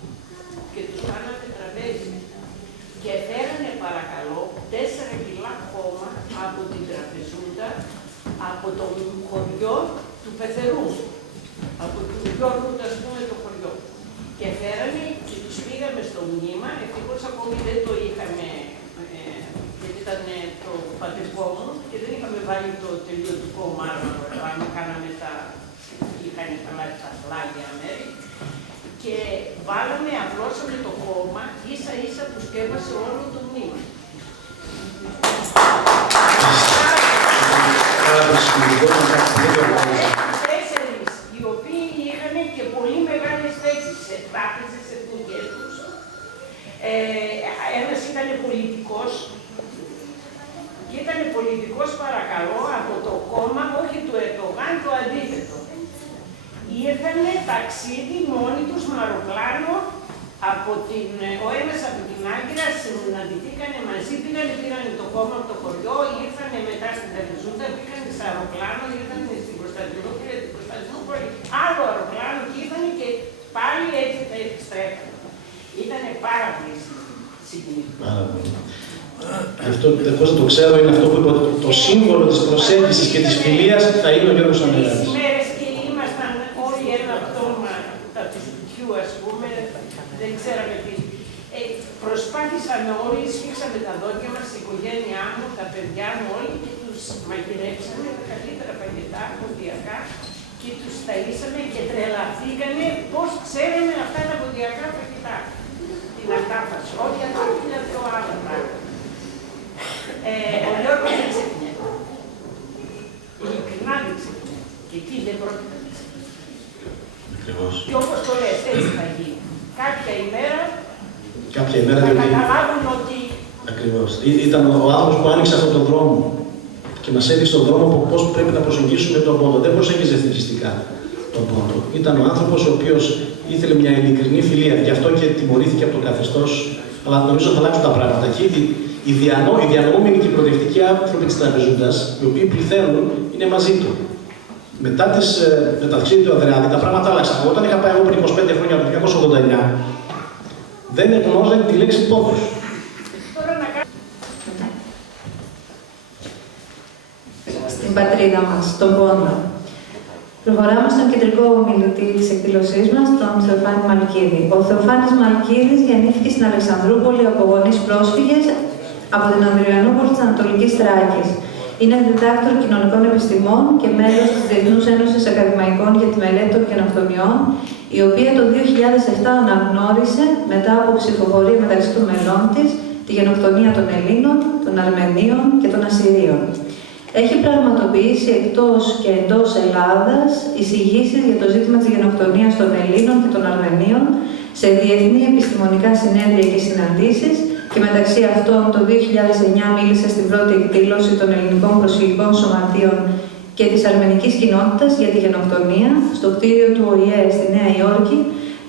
και τους κάνανε τραπέζι και φέρανε παρακαλώ 4 κιλά χώμα από την Τραπεζούντα, από το χωριό του Πεθερού, από του Γιώργου, ας πούμε, το χωριό. Και φέρανε και τους πήγαμε στο μνήμα, ευτυχώς ακόμη δεν το είχαμε, γιατί ήταν το πατρικό μου και δεν είχαμε βάλει το τελειωτικό μάρμαρο πάνω, κάναμε είχαν χαλάσει τα φλάγια μέρη και βάλαμε, απλώσαμε το χώμα, ίσα ίσα που σκέπασε όλο το μνήμα. Τέσσερις, οι οποίοι είχαν και πολύ μεγάλες θέσεις σε τράπεζες εθνικές τους. Ένας ήταν πολιτικός και ήταν πολιτικός, παρακαλώ, από το κόμμα, όχι του Ερντογάν, το αντίθετο. Ήρθανε ταξίδι μόνοι τους με αεροπλάνο, ο ένας από την Άγκυρα, συναντηθήκανε μαζί, πήρανε το κόμμα από το χωριό, ήρθανε μετά στην Τραπεζούντα, πήγανε σε αεροπλάνο, ήρθανε στην Κωνσταντινούπολη, άλλο αεροπλάνο και ήρθανε και πάλι έτσι τα επιστρέφανε. Ήτανε πάρα πολύ συγκινητικό. Αυτό πώς να το ξέρω είναι αυτό που είπα, το σύμβολο της προσέγγισης και της φιλίας θα είναι ο Γιώργος Ανδρεάδης. Δεν ξέραμε τι. Προσπάθησαμε όλοι, σφίξαμε τα δόντια μας, η οικογένειά μου, τα παιδιά μου, όλοι και τους μαγειρέψαμε τα καλύτερα παγετά, ποντιακά και τους ταΐσαμε και τρελαθήκανε πώς ξέραμε αυτά τα ποντιακά παγετά. Την αρτάφαση, όχι αυτό είναι πιο άλλο πράγμα. Ο Γιώργος δεν ξεχνιέται. Ειλικρινά δεν ξεχνιέται. Και εκείνη κάποια ημέρα διότι... θα καταλάβουν ότι... Ακριβώς. Ήταν ο άνθρωπος που άνοιξε αυτόν τον δρόμο και μας έδειξε τον δρόμο από πώς πρέπει να προσεγγίσουμε τον πόντο. Δεν προσέγγιζε εθνικιστικά τον πόντο. Ήταν ο άνθρωπος ο οποίος ήθελε μια ειλικρινή φιλία. Γι' αυτό και τιμωρήθηκε από το καθεστώς. Αλλά νομίζω θα αλλάξουν τα πράγματα. Και οι διανοούμενοι και οι προοδευτικοί άνθρωποι της Τραπεζούντας, οι οποίοι πληθαίνουν, είναι μαζί του. Μετά τις μεταξύ του Ανδρεάδη, τα πράγματα άλλαξαν. Όταν είχα πάει εγώ πριν 25 χρόνια, το 1989, δεν γνώριζα τη λέξη πόντος. Στην πατρίδα μας, τον πόντο. Προχωράμε στον κεντρικό ομιλητή της εκδήλωσής μας, τον Θεοφάνη Μαλκίδη. Ο Θεοφάνης Μαλκίδης γεννήθηκε στην Αλεξανδρούπολη από γονείς πρόσφυγες από την Ανδριανούπολη της Ανατολικής Θράκης. Είναι διδάκτορ κοινωνικών επιστημών και μέλος της Διεθνούς Ένωσης Ακαδημαϊκών για τη Μελέτη των Γενοκτονιών, η οποία το 2007 αναγνώρισε, μετά από ψηφοφορία μεταξύ των μελών της, τη γενοκτονία των Ελλήνων, των Αρμενίων και των Ασσυρίων. Έχει πραγματοποιήσει εκτός και εντός Ελλάδας εισηγήσεις για το ζήτημα της γενοκτονίας των Ελλήνων και των Αρμενίων σε διεθνή επιστημονικά συνέδρια και συναντήσεις και μεταξύ αυτών το 2009 μίλησε στην πρώτη εκδήλωση των ελληνικών προσφυγικών σωματείων και της αρμενικής κοινότητας για τη γενοκτονία στο κτίριο του ΟΗΕ στη Νέα Υόρκη.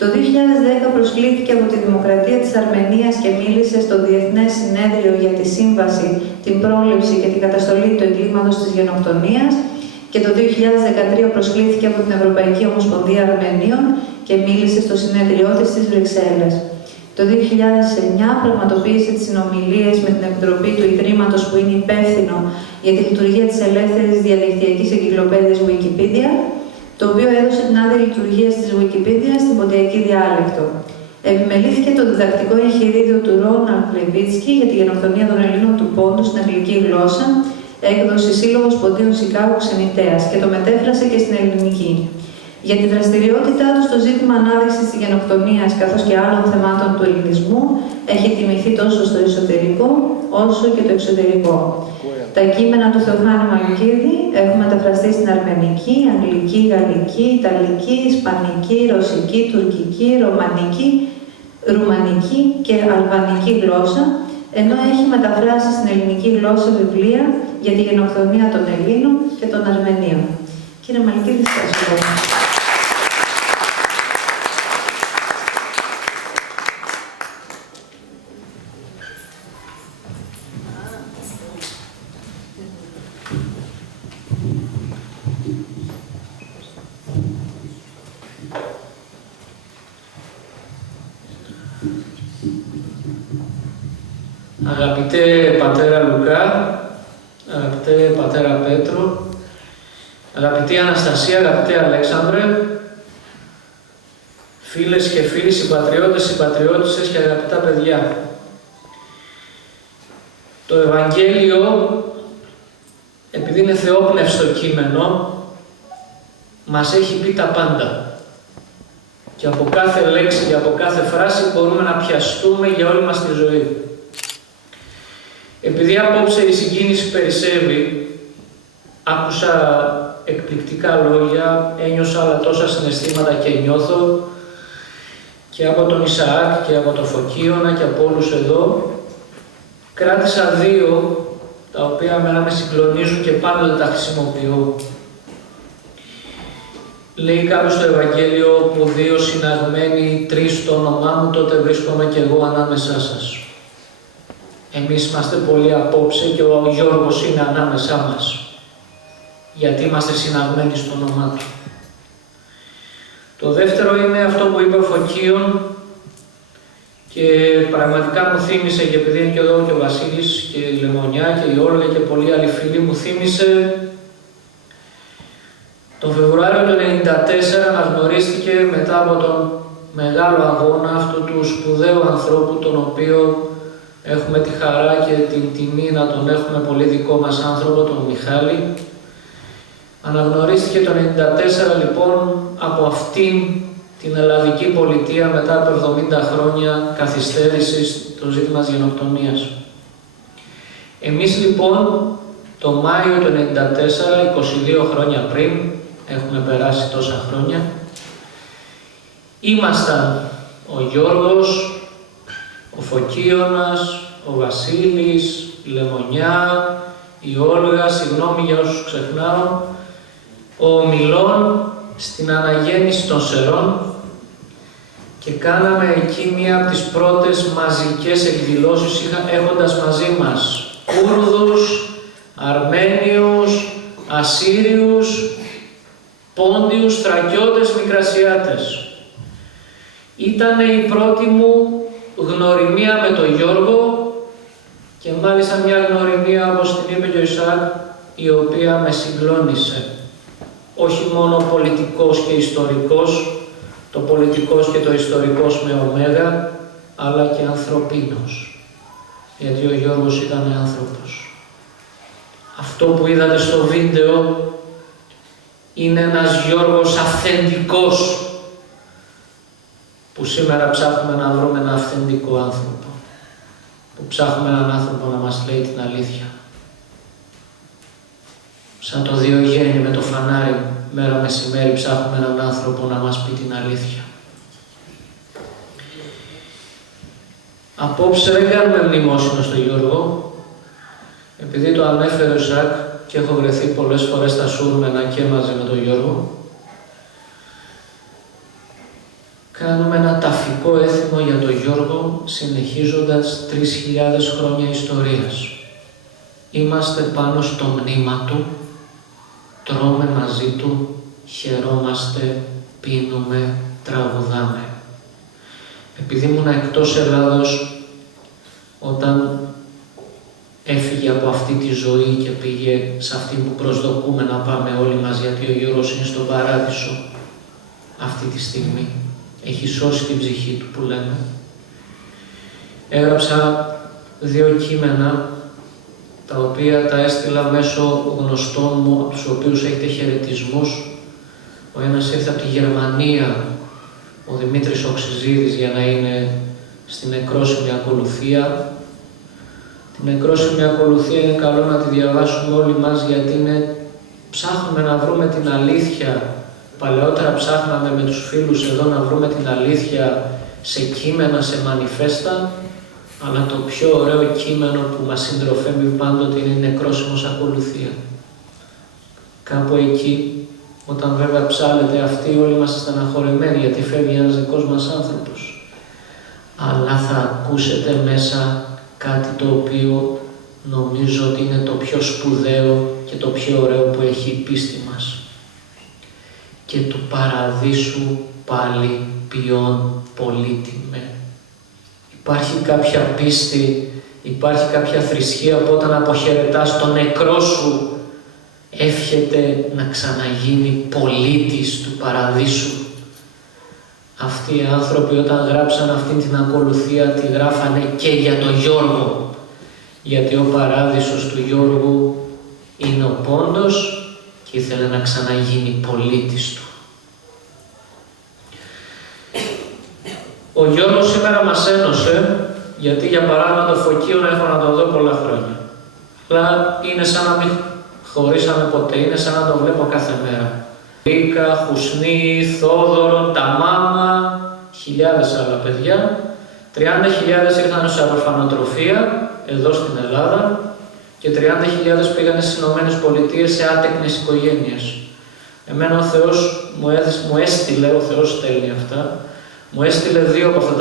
Το 2010 προσκλήθηκε από τη Δημοκρατία της Αρμενίας και μίλησε στο Διεθνές Συνέδριο για τη Σύμβαση, την πρόληψη και την καταστολή του εγκλήματος της γενοκτονίας και το 2013 προσκλήθηκε από την Ευρωπαϊκή Ομοσπονδία Αρμενίων και μίλησε στο συνέδριό της στις Βρυξέλλες. Το 2009 πραγματοποίησε τις συνομιλίες με την Επιτροπή του Ιδρύματος που είναι υπεύθυνο για τη λειτουργία της ελεύθερης διαδικτυακής εγκυκλοπαίδειας Wikipedia, το οποίο έδωσε την άδεια λειτουργίας της Wikipedia στην ποντιακή διάλεκτο. Επιμελήθηκε το διδακτικό εγχειρίδιο του Ρόναλντ Λεβίτσκι για τη γενοκτονία των Ελλήνων του Πόντου στην αγγλική γλώσσα, έκδοση Σύλλογος Ποντίων Σικάγου Ξενιτέας, και το μετέφρασε και στην ελληνική. Για τη δραστηριότητά του στο ζήτημα ανάδειξης της γενοκτονίας καθώς και άλλων θεμάτων του ελληνισμού, έχει τιμηθεί τόσο στο εσωτερικό όσο και το εξωτερικό. Τα κείμενα του Θεοφάνη Μαλκίδη έχουν μεταφραστεί στην αρμενική, αγγλική, γαλλική, ιταλική, ισπανική, ρωσική, τουρκική, ρουμανική και αλβανική γλώσσα, ενώ έχει μεταφράσει στην ελληνική γλώσσα βιβλία για τη γενοκτονία των Ελλήνων και των Αρμενίων. Κύριε Μαλκίδη, σας ευχαριστώ. Αγαπητέ πατέρα Λουκά, αγαπητέ πατέρα Πέτρο, αγαπητή Αναστασία, αγαπητέ Αλέξανδρε, φίλες και φίλοι, συμπατριώτες, συμπατριώτισσες και αγαπητά παιδιά. Το Ευαγγέλιο, επειδή είναι θεόπνευστο κείμενο, μας έχει πει τα πάντα. Και από κάθε λέξη και από κάθε φράση μπορούμε να πιαστούμε για όλη μας τη ζωή. Επειδή απόψε η συγκίνηση περισσεύει, άκουσα εκπληκτικά λόγια, ένιωσα άλλα τόσα συναισθήματα και νιώθω και από τον Ισαάκ και από τον Φωκίωνα και από όλους εδώ. Κράτησα δύο, τα οποία εμένα με συγκλονίζουν και πάντα τα χρησιμοποιώ. Λέει κάποιος στο Ευαγγέλιο, που δύο συναγμένοι, τρεις στο όνομά μου, τότε βρίσκομαι και εγώ ανάμεσά σας. Εμείς είμαστε πολλοί απόψε και ο Γιώργος είναι ανάμεσά μας, γιατί είμαστε συναγμένοι στο όνομά του. Το δεύτερο είναι αυτό που είπε ο Φωκίων και πραγματικά μου θύμισε, και επειδή είναι και εδώ και ο Βασίλης και η Λεμονιά και η Όλγα και πολλοί άλλοι φίλοι, μου θύμισε τον Φεβρουάριο του 1994 αναγνωρίστηκε μετά από τον μεγάλο αγώνα αυτού του σπουδαίου ανθρώπου, τον οποίο έχουμε τη χαρά και την τιμή να τον έχουμε πολύ δικό μας άνθρωπο, τον Μιχάλη. Αναγνωρίστηκε το 1994 λοιπόν από αυτήν την ελλαδική πολιτεία μετά από 70 χρόνια καθυστέρησης το ζήτημα της γενοκτονίας. Εμείς λοιπόν το Μάιο του 1994, 22 χρόνια πριν, έχουμε περάσει τόσα χρόνια, ήμασταν ο Γιώργος, ο Φωκίωνας, ο Βασίλης, η Λεμονιά, η Όλγα, συγγνώμη για όσους ξεχνάω, ο Μιλών στην αναγέννηση των Σερών και κάναμε εκεί μία από τις πρώτες μαζικές εκδηλώσεις έχοντας μαζί μας Κούρδους, Αρμένιους, Ασσύριους, Πόντιους, Θρακιώτες, Μικρασιάτες. Ήτανε η πρώτη μου γνωριμία με τον Γιώργο και μάλιστα μια γνωριμία, όπως την είπε και ο Ισαάκ, η οποία με συγκλώνησε. Όχι μόνο πολιτικός και ιστορικός, το πολιτικός και το ιστορικός με ωμέγα, αλλά και ανθρωπίνος. Γιατί ο Γιώργος ήταν άνθρωπος. Αυτό που είδατε στο βίντεο είναι ένας Γιώργος αυθεντικός, που σήμερα ψάχνουμε να βρούμε ένα αυθεντικό άνθρωπο. Που ψάχνουμε έναν άνθρωπο να μας λέει την αλήθεια. Σαν το Διογέννη με το φανάρι, μέρα μεσημέρι ψάχνουμε έναν άνθρωπο να μας πει την αλήθεια. Απόψε δεν κάνουμε μνημόσυνο στον Γιώργο, επειδή το ανέφερε ο Ισαάκ και έχω βρεθεί πολλές φορές στα Σούρμενα και μαζί με τον Γιώργο. Κάνουμε ένα ταφικό έθιμο για τον Γιώργο, συνεχίζοντας 3.000 χρόνια ιστορίας. Είμαστε πάνω στο μνήμα του, τρώμε μαζί του, χαιρόμαστε, πίνουμε, τραγουδάμε. Επειδή ήμουν εκτός Ελλάδος, όταν έφυγε από αυτή τη ζωή και πήγε σε αυτή που προσδοκούμε να πάμε όλοι μας, γιατί ο Γιώργος είναι στον παράδεισο αυτή τη στιγμή. Έχει σώσει την ψυχή του, που λέμε. Έγραψα 2 κείμενα, τα οποία τα έστειλα μέσω γνωστών μου, από τους οποίους έχετε χαιρετισμούς. Ο ένας ήρθε από τη Γερμανία, ο Δημήτρης Οξυζίδης, για να είναι στην νεκρόσιμη ακολουθία. Την νεκρόσιμη ακολουθία είναι καλό να τη διαβάσουμε όλοι μας, γιατί ψάχνουμε να βρούμε την αλήθεια. Παλαιότερα ψάχναμε με τους φίλους εδώ να βρούμε την αλήθεια σε κείμενα, σε μανιφέστα, αλλά το πιο ωραίο κείμενο που μας συντροφεύει πάντοτε είναι η νεκρόσιμος ακολουθία. Κάπου εκεί, όταν βέβαια ψάλετε αυτοί, όλοι είμαστε στεναχωρημένοι, γιατί φεύγει ένας δικός μας άνθρωπος. Αλλά θα ακούσετε μέσα κάτι το οποίο νομίζω ότι είναι το πιο σπουδαίο και το πιο ωραίο που έχει η πίστη μας. Και του παραδείσου πάλι ποιόν πολύτιμε. Υπάρχει κάποια πίστη, υπάρχει κάποια θρησκεία που όταν αποχαιρετάς τον νεκρό σου, εύχεται να ξαναγίνει πολίτης του παραδείσου. Αυτοί οι άνθρωποι όταν γράψαν αυτή την ακολουθία, τη γράφανε και για τον Γιώργο. Γιατί ο παράδεισος του Γιώργου είναι ο Πόντος και ήθελε να ξαναγίνει πολίτης του. Ο Γιώργος σήμερα μας ένωσε, γιατί για παράδειγμα το Φωκίωνα έχω να το δω πολλά χρόνια. Αλλά είναι σαν να μην χωρίσαμε ποτέ, είναι σαν να το βλέπω κάθε μέρα. Ρίκα, Χουσνή, Θόδωρο, Ταμάμα, χιλιάδες άλλα παιδιά. 30.000 ήρθαν σε ορφανοτροφία εδώ στην Ελλάδα και 30.000 πήγαν στις Ηνωμένες Πολιτείες σε άτεκνες οικογένειες. Εμένα ο Θεός μου έστειλε, ο Θεός στέλνει αυτά, μου έστειλε 2 από αυτά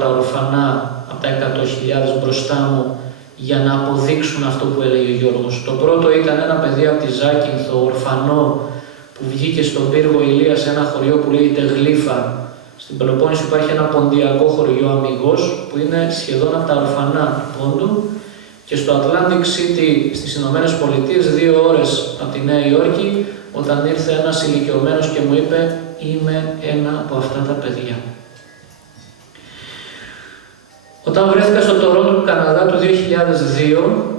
τα ορφανά από τα 100.000 μπροστά μου για να αποδείξουν αυτό που έλεγε ο Γιώργος. Το πρώτο ήταν ένα παιδί από τη Ζάκυνθο, ορφανό, που βγήκε στον πύργο Ηλία σε ένα χωριό που λέγεται Γλύφα. Στην Πελοπόννησο υπάρχει ένα ποντιακό χωριό Αμιγός, που είναι σχεδόν από τα ορφανά του Πόντου, και στο Atlantic City στις Ηνωμένες Πολιτείες, 2 ώρες από τη Νέα Υόρκη, όταν ήρθε ένας ηλικιωμένος και μου είπε «Είμαι ένα από αυτά τα παιδιά». Όταν βρέθηκα στο Τορόντο του Καναδά το 2002,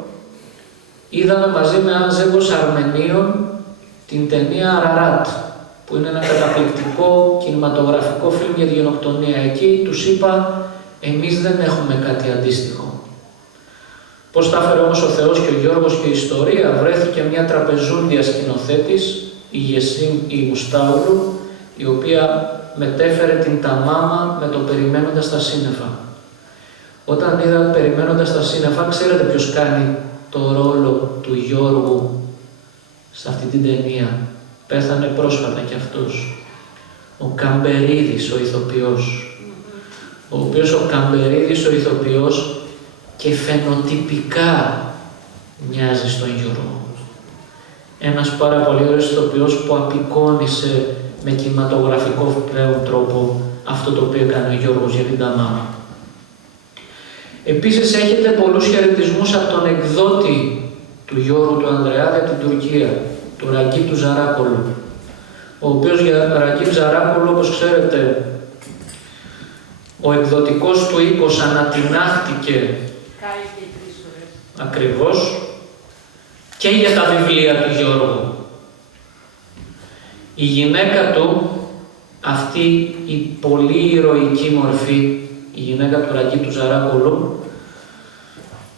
είδαμε μαζί με ένα ζεύγος Αρμενίων την ταινία Ararat, που είναι ένα καταπληκτικό κινηματογραφικό φιλμ για τη γενοκτονία. Εκεί τους είπα, εμείς δεν έχουμε κάτι αντίστοιχο. Πώς τα έφερε όμως ο Θεός και ο Γιώργος και η ιστορία? Βρέθηκε μια τραπεζούντια σκηνοθέτης, η Γεσίμ η Μουστάουλου, η οποία μετέφερε την Ταμάμα με το «Περιμένοντας τα σύννεφα». Όταν είδα «Περιμένοντας τα σύννεφα», ξέρετε ποιος κάνει το ρόλο του Γιώργου σε αυτή την ταινία? Πέθανε πρόσφατα κι αυτός. Ο Καμπερίδης, ο ηθοποιός. Ο οποίος ο Καμπερίδης, ο ηθοποιός, και φαινοτυπικά μοιάζει στον Γιώργο. Ένας πάρα πολύ ωραίος ηθοποιός που απεικόνισε με κινηματογραφικό πλέον τρόπο αυτό το οποίο έκανε ο Γιώργος για την Ταμάμα. Επίσης έχετε πολλούς χαιρετισμούς από τον εκδότη του Γιώργου του Ανδρεάδη από την Τουρκία, του Ραγκίπ του Ζαράκολου, ο οποίος για Ραγκίπ Ζαράκολου, όπως ξέρετε, ο εκδοτικός του οίκος ανατινάχτηκε ακριβώς και για τα βιβλία του Γιώργου. Η γυναίκα του, αυτή η πολύ ηρωική μορφή, η γυναίκα του Ραγκίπ του Ζαράκολου,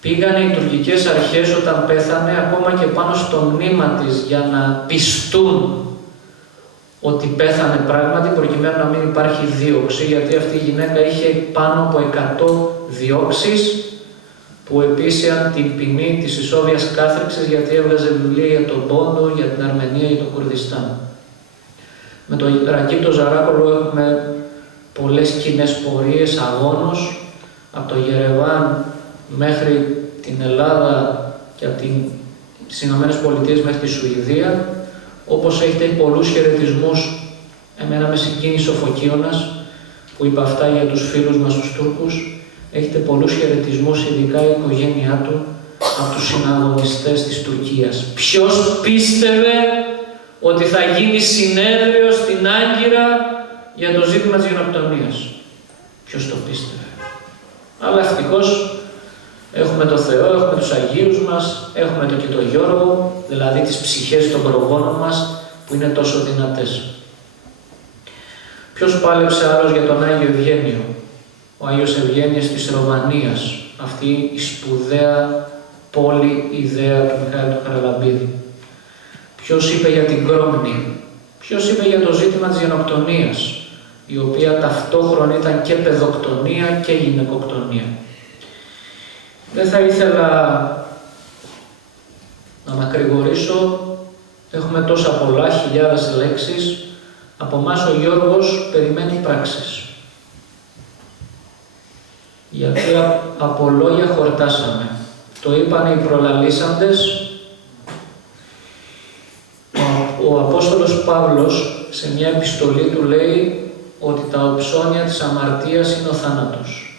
πήγανε οι τουρκικές αρχές όταν πέθανε ακόμα και πάνω στο μνήμα της για να πιστούν ότι πέθανε πράγματι, προκειμένου να μην υπάρχει δίωξη, γιατί αυτή η γυναίκα είχε πάνω από 100 διώξεις που επίσυαν την ποινή της ισόβιας κάθριξης, γιατί έβγαζε βιβλία για τον Πόντο, για την Αρμενία, για το Κουρδιστάν. Με τον Ραγκίπ τον Ζαράκολο έχουμε πολλές κοινές πορείες, αγώνους, από το Γερεβάν μέχρι την Ελλάδα και από τις Ηνωμένες Πολιτείες μέχρι τη Σουηδία. Όπως έχετε πολλούς χαιρετισμούς, εμένα με συγκίνησε ο Φωκίωνας που είπε αυτά για τους φίλους μας τους Τούρκους. Έχετε πολλούς χαιρετισμούς, ειδικά η οικογένειά του, από τους συναγωνιστές της Τουρκίας. Ποιος πίστευε ότι θα γίνει συνέδριο στην Άγκυρα για το ζήτημα της γενοκτονίας? Ποιος το πίστευε? Αλλά ευτυχώς έχουμε το Θεό, έχουμε τους Αγίους μας, έχουμε και τον Γιώργο, δηλαδή τις ψυχές των προγόνων μας που είναι τόσο δυνατές. Ποιος πάλεψε άλλος για τον Άγιο Ευγένιο? Ο Άγιος Ευγένιος της Ρωμανίας, αυτή η σπουδαία πόλη ιδέα του Μιχάλη του Χαραλαμπίδη. Ποιος είπε για την Κρόμνη? Ποιος είπε για το ζήτημα της γενοκτονίας, η οποία ταυτόχρονα ήταν και παιδοκτονία και γυναικοκτονία? Δεν θα ήθελα να μακρηγορήσω, έχουμε τόσα πολλά, χιλιάδες λέξεις. Από εμάς ο Γιώργος περιμένει πράξεις. Γιατί από λόγια χορτάσαμε. Το είπαν οι προλαλήσαντες. Ο Απόστολος Παύλος σε μια επιστολή του λέει ότι τα οψώνια της αμαρτίας είναι ο θάνατος.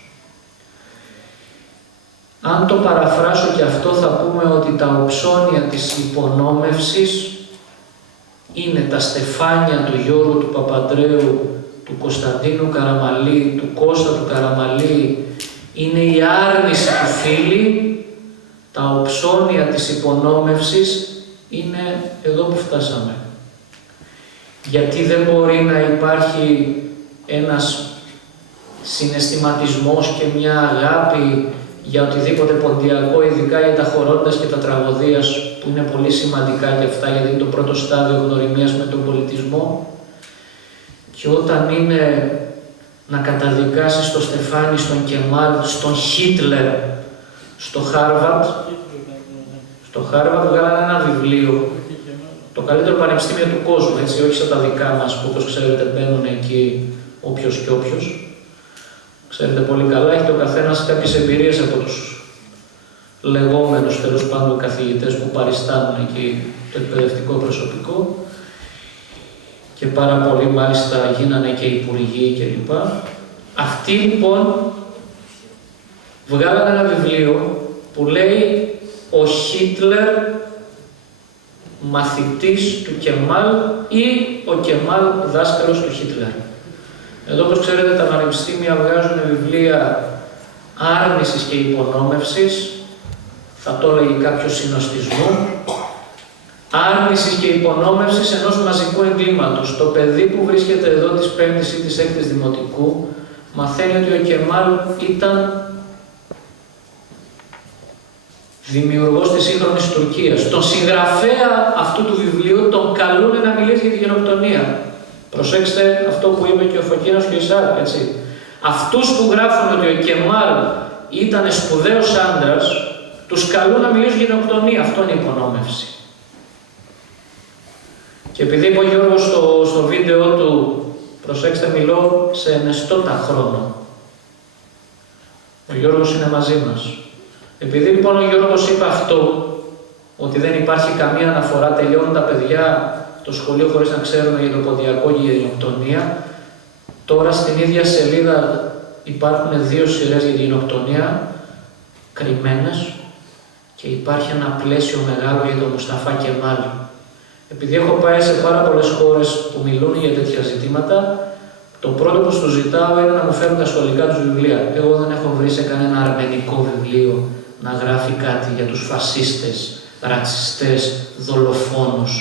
Αν το παραφράσω και αυτό θα πούμε ότι τα οψώνια της υπονόμευσης είναι τα στεφάνια του Γιώργου του Παπαντρέου, του Κωνσταντίνου Καραμαλή, του Κώστα του Καραμαλή, είναι η άρνηση του φίλη. Τα οψώνια της υπονόμευσης είναι εδώ που φτάσαμε. Γιατί δεν μπορεί να υπάρχει ένας συναισθηματισμός και μια αγάπη για οτιδήποτε ποντιακό, ειδικά για τα χορόντας και τα τραγωδίας, που είναι πολύ σημαντικά και αυτά, γιατί είναι το πρώτο στάδιο γνωριμίας με τον πολιτισμό. Και όταν είναι να καταδικάσεις το Στεφάνι, στον Κεμάλ, στον Χίτλερ, στο Χάρβαρντ βγάλανε ένα βιβλίο, το καλύτερο πανεπιστήμιο του κόσμου, έτσι, όχι σαν τα δικά μας που όπως ξέρετε μπαίνουν εκεί όποιος και όποιος. Ξέρετε πολύ καλά, έχετε ο καθένας κάποιες εμπειρίες από τους λεγόμενους τέλος πάντων καθηγητές που παριστάνουν εκεί το εκπαιδευτικό προσωπικό, και πάρα πολλοί μάλιστα γίνανε και υπουργοί κλπ. Αυτοί λοιπόν βγάλανε ένα βιβλίο που λέει «Ο Χίτλερ μαθητής του Κεμάλ» ή «Ο Κεμάλ δάσκαλος του Χίτλερ». Εδώ, όπως ξέρετε, τα πανεπιστήμια βγάζουν βιβλία άρνησης και υπονόμευσης, θα το έλεγε κάποιο συνοστισμού, άρνησης και υπονόμευσης ενός μαζικού εγκλήματος. Το παιδί που βρίσκεται εδώ της 5ης ή της 6ης Δημοτικού μαθαίνει ότι ο Κεμάλ ήταν δημιουργός της σύγχρονης Τουρκίας. Τον συγγραφέα αυτού του βιβλίου τον καλούν να μιλήσει για τη γενοκτονία. Προσέξτε αυτό που είπε και ο Φωκίνος και ο Ισάκ, έτσι. Αυτούς που γράφουν ότι ο Κεμάλ ήταν σπουδαίος άντρας, τους καλούν να μιλήσουν για γενοκτονία. Αυτό είναι υπονόμευση. Και επειδή είπε ο Γιώργος στο βίντεο του, προσέξτε, μιλώ σε ενεστώτα χρόνο. Ο Γιώργος είναι μαζί μας. Επειδή λοιπόν ο Γιώργος είπε αυτό, ότι δεν υπάρχει καμία αναφορά, τελειώνουν τα παιδιά το σχολείο χωρίς να ξέρουν για το ποντιακό και για γενοκτονία, τώρα στην ίδια σελίδα υπάρχουν 2 σειρές για την γενοκτονία, κρυμμένες, και υπάρχει ένα πλαίσιο μεγάλο για τον Μουσταφά Κεμάλ. Επειδή έχω πάει σε πάρα πολλές χώρες που μιλούν για τέτοια ζητήματα, το πρώτο που σου ζητάω είναι να μου φέρουν τα σχολικά τους βιβλία. Εγώ δεν έχω βρει σε κανένα αρμενικό βιβλίο να γράφει κάτι για τους φασίστες, ρατσιστές, δολοφόνους,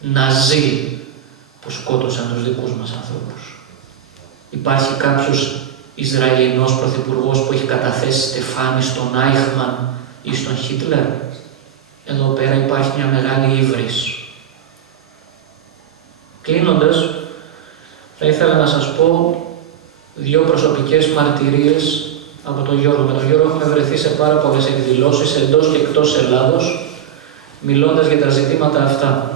ναζί που σκότωσαν τους δικούς μας ανθρώπους. Υπάρχει κάποιος Ισραηλινός πρωθυπουργός που έχει καταθέσει στεφάνι στον Άιχμαν ή στον Χίτλερ? Εδώ πέρα υπάρχει μια μεγάλη ύβρις. Κλείνοντας, θα ήθελα να σας πω 2 προσωπικές μαρτυρίες από τον Γιώργο. Με τον Γιώργο έχουμε βρεθεί σε πάρα πολλές εκδηλώσεις εντός και εκτός Ελλάδος, μιλώντας για τα ζητήματα αυτά.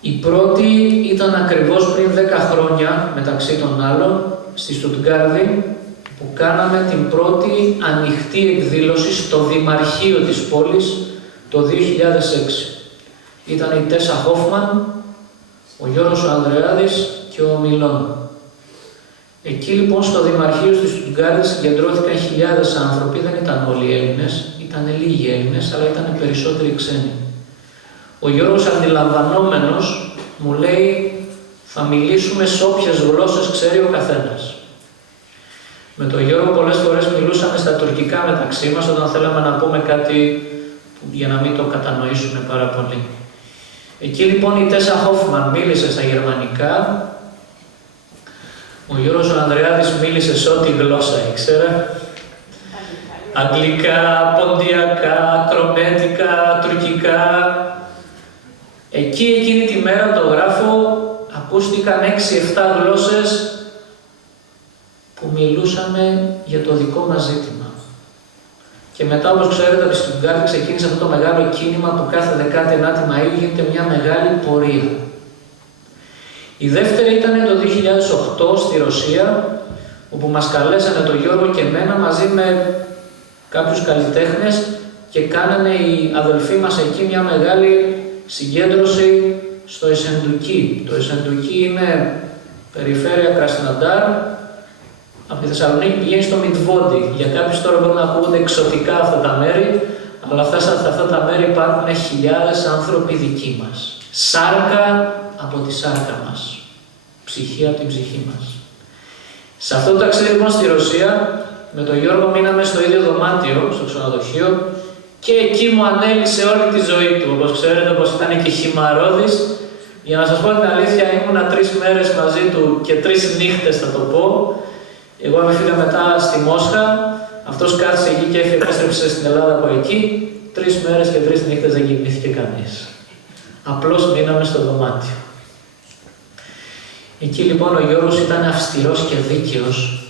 Η πρώτη ήταν ακριβώς πριν 10 χρόνια, μεταξύ των άλλων, στη Στουτγκάρδη, που κάναμε την πρώτη ανοιχτή εκδήλωση στο Δημαρχείο της πόλης το 2006. Ήταν η Τέσσα Χόφμαν, ο Γιώργος ο Ανδρεάδης και ο Μιλών. Εκεί λοιπόν στο Δημαρχείο της Στουτγκάρδης συγκεντρώθηκαν χιλιάδες άνθρωποι, δεν ήταν όλοι Έλληνες, ήταν λίγοι Έλληνες, αλλά ήταν περισσότεροι ξένοι. Ο Γιώργος, αντιλαμβανόμενος, μου λέει θα μιλήσουμε σε όποιες γλώσσες ξέρει ο καθένας. Με τον Γιώργο πολλές φορές μιλούσαμε στα τουρκικά μεταξύ μας όταν θέλαμε να πούμε κάτι για να μην το κατανοήσουμε πάρα πολύ. Εκεί λοιπόν η Τέσσα Χόφμαν μίλησε στα γερμανικά, ο Γιώργος ο Ανδρεάδης μίλησε σε ό,τι γλώσσα ήξερε, αγγλικά, ποντιακά, κρομέτικα, τουρκικά. Εκεί εκείνη τη μέρα το γράφω, ακούστηκαν 6-7 γλώσσες που μιλούσαμε για το δικό μας ζήτημα. Και μετά, όπως ξέρετε, από τη Στουτγκάρδη ξεκίνησε αυτό το μεγάλο κίνημα που κάθε 19η Μαΐου γίνεται μια μεγάλη πορεία. Η δεύτερη ήταν το 2008 στη Ρωσία, όπου μας καλέσανε τον Γιώργο και εμένα μαζί με κάποιους καλλιτέχνες και κάνανε οι αδελφοί μας εκεί μια μεγάλη συγκέντρωση στο Εσεντουκί. Το Εσεντουκί είναι περιφέρεια Κρασναντάρ. Από τη Θεσσαλονίκη πηγαίνει στο Μιτβόντι. Για κάποιους τώρα μπορούν να ακούγονται εξωτικά αυτά τα μέρη, αλλά αυτά τα μέρη υπάρχουν χιλιάδες άνθρωποι δικοί μας. Σάρκα από τη σάρκα μας. Ψυχή από την ψυχή μας. Σε αυτό το ταξίδι λοιπόν στη Ρωσία, με τον Γιώργο μείναμε στο ίδιο δωμάτιο, στο ξενοδοχείο, και εκεί μου ανέλυσε όλη τη ζωή του. Όπως ξέρετε, όπως ήταν και χυμαρώδης, για να σας πω την αλήθεια, ήμουνα 3 μέρες μαζί του και 3 νύχτες θα το πω. Εγώ έφυγα μετά στη Μόσχα, αυτός κάθισε εκεί και επέστρεψε στην Ελλάδα από εκεί. 3 μέρες και 3 νύχτες δεν κοιμήθηκε κανείς. Απλώς μείναμε στο δωμάτιο. Εκεί λοιπόν ο Γιώργος ήταν αυστηρός και δίκαιος.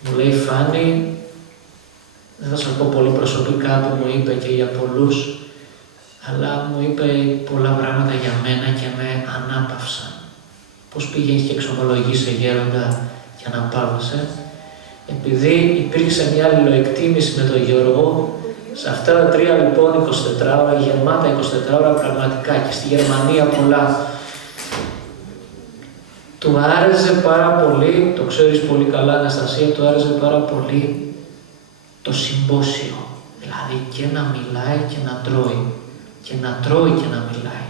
Μου λέει, Φάνη, δεν θα σας πω πολύ προσωπικά που μου είπε και για πολλούς, αλλά μου είπε πολλά πράγματα για μένα και με ανάπαυσαν. Πώς πήγαινες και εξομολογείσαι γέροντα και αναπαύεσαι? Επειδή υπήρξε μια αλληλοεκτίμηση με τον Γιώργο, σε αυτά τα 3 λοιπόν 24 ώρα, γεμάτα 24 ώρα πραγματικά, και στη Γερμανία πολλά, του άρεσε πάρα πολύ, το ξέρεις πολύ καλά Αναστασία, του άρεσε πάρα πολύ το συμπόσιο. Δηλαδή και να μιλάει και να τρώει. Και να τρώει και να μιλάει.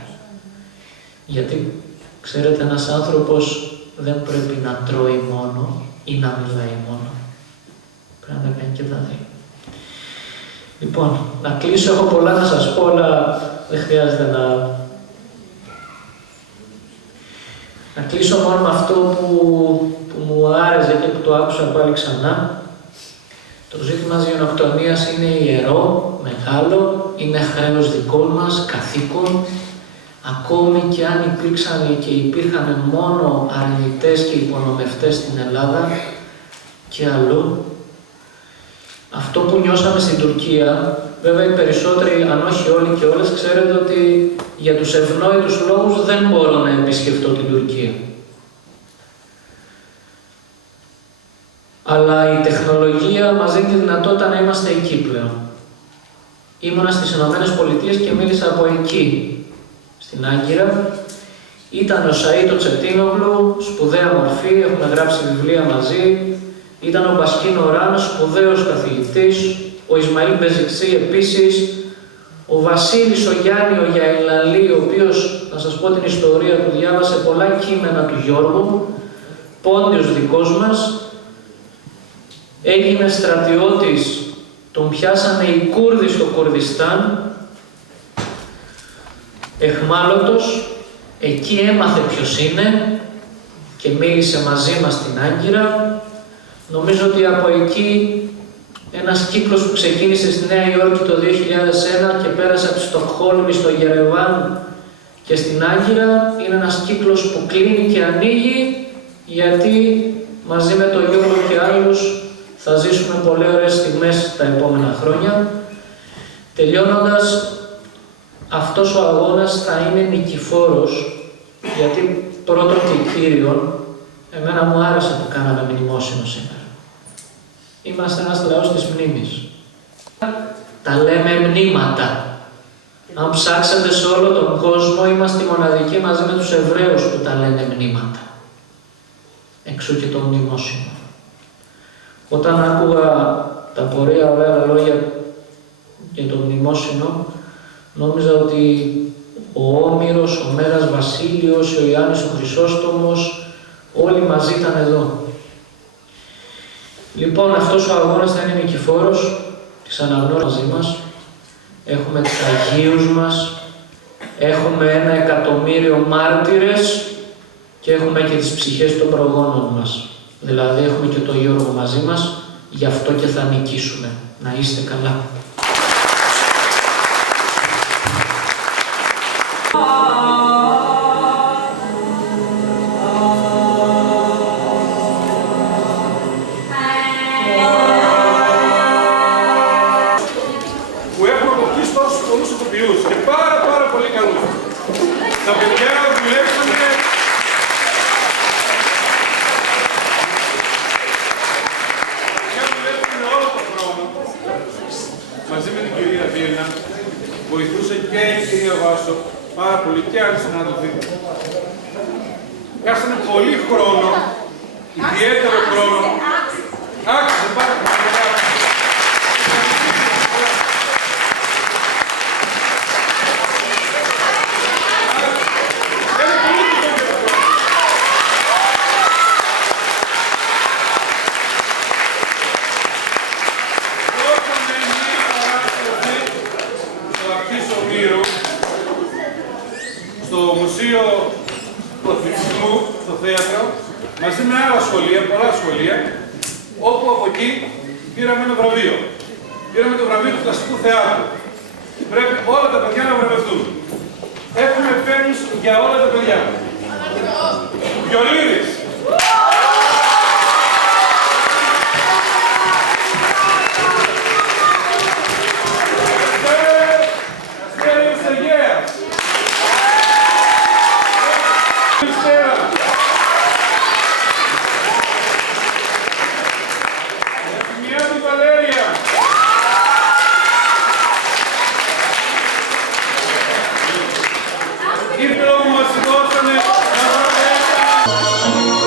Γιατί, ξέρετε, ένας άνθρωπος δεν πρέπει να τρώει μόνο ή να μιλάει μόνο. Πρέπει να κάνει και τα δύο. Λοιπόν, να κλείσω, έχω πολλά να σας πω, αλλά δεν χρειάζεται να κλείσω μόνο με αυτό που μου άρεσε και που το άκουσα πάλι ξανά. Το ζήτημα της γενοκτονίας είναι ιερό, μεγάλο, είναι χρέος δικό μας, καθήκον, ακόμη και αν υπήρξαν και υπήρχαν μόνο αρνητές και υπονομευτές στην Ελλάδα και αλλού, αυτό που νιώσαμε στην Τουρκία, βέβαια οι περισσότεροι, αν όχι όλοι και όλες, ξέρετε ότι για τους ευνόητους λόγους δεν μπορώ να επισκεφτώ την Τουρκία. Αλλά η τεχνολογία μας δίνει τη δυνατότητα να είμαστε εκεί πλέον. Ήμουνα στις Ηνωμένες Πολιτείες και μίλησα από εκεί, στην Άγκυρα. Ήταν ο Σαΐτο Τσετίνογλου, σπουδαία μορφή, έχουμε γράψει βιβλία μαζί. Ήταν ο Μπασκίνο Ράν, σπουδαίος καθηγητής. Ο Ισμαήλ Μπεζιξή επίσης. Ο Βασίλης ο Γιάννη ο Γιαηλαλή, ο οποίος, να σας πω την ιστορία του, διάβασε πολλά κείμενα του Γιώργου, πόντιος δικός μας. Έγινε στρατιώτης, τον πιάσανε οι Κούρδοι στο Κουρδιστάν, εχμάλωτος, εκεί έμαθε ποιος είναι και μίλησε μαζί μας στην Άγκυρα. Νομίζω ότι από εκεί ένας κύκλος που ξεκίνησε στη Νέα Υόρκη το 2001 και πέρασε από τη Στοκχόλμη στο Γερεβάν και στην Άγκυρα, είναι ένας κύκλος που κλείνει και ανοίγει, γιατί μαζί με τον Γιώργο και άλλους θα ζήσουμε πολύ ωραίες στιγμές τα επόμενα χρόνια. Τελειώνοντας, αυτός ο αγώνας θα είναι νικηφόρος, γιατί πρώτον και κύριον, εμένα μου άρεσε που κάναμε μνημόσυνο σήμερα. Είμαστε ένας λαός της μνήμης. Τα λέμε μνήματα. Αν ψάξετε σε όλο τον κόσμο, είμαστε οι μοναδικοί μαζί με τους Εβραίους που τα λένε μνήματα. Εξού και το μνημόσυνο. Όταν άκουγα τα πορεία ωραία λόγια για το μνημόσυνο, νόμιζα ότι ο Όμηρος, ο Μέγας Βασίλειος, ο Ιάννης ο Χρυσόστομος, όλοι μαζί ήταν εδώ. Λοιπόν, αυτός ο αγώνας θα είναι νικηφόρος της αναγνώρισης μαζί μας. Έχουμε τους Αγίους μας, έχουμε 1.000.000 μάρτυρες και έχουμε και τις ψυχές των προγόνων μας. Δηλαδή έχουμε και τον Γιώργο μαζί μας, γι' αυτό και θα νικήσουμε. Να είστε καλά. Που έχουμε αποκτήσει τόσους πολλούς ηθοποιούς και πάρα πολύ καλούς. Τα παιδιά δουλέψανε όλο τον χρόνο μαζί με την κυρία Βίρνα. Βοηθούσε και η κυρία Βάσο πάρα πολύ και άλλοι συνάδελφοι. Χάσανε πολύ χρόνο, ιδιαίτερο χρόνο. Άξιζε πάρα πολύ. Στο Μουσείο Αθλητισμού, στο θέατρο, μαζί με άλλα σχολεία, πολλά σχολεία, όπου από εκεί πήραμε ένα βραβείο. Πήραμε το βραβείο του κλασικού θεάτρου. Πρέπει όλα τα παιδιά να βραβευτούν. Έχουμε επένους για όλα τα παιδιά. Βιολίνης. Ήρθε όμως μας δώσανε να βραβεύσαμε.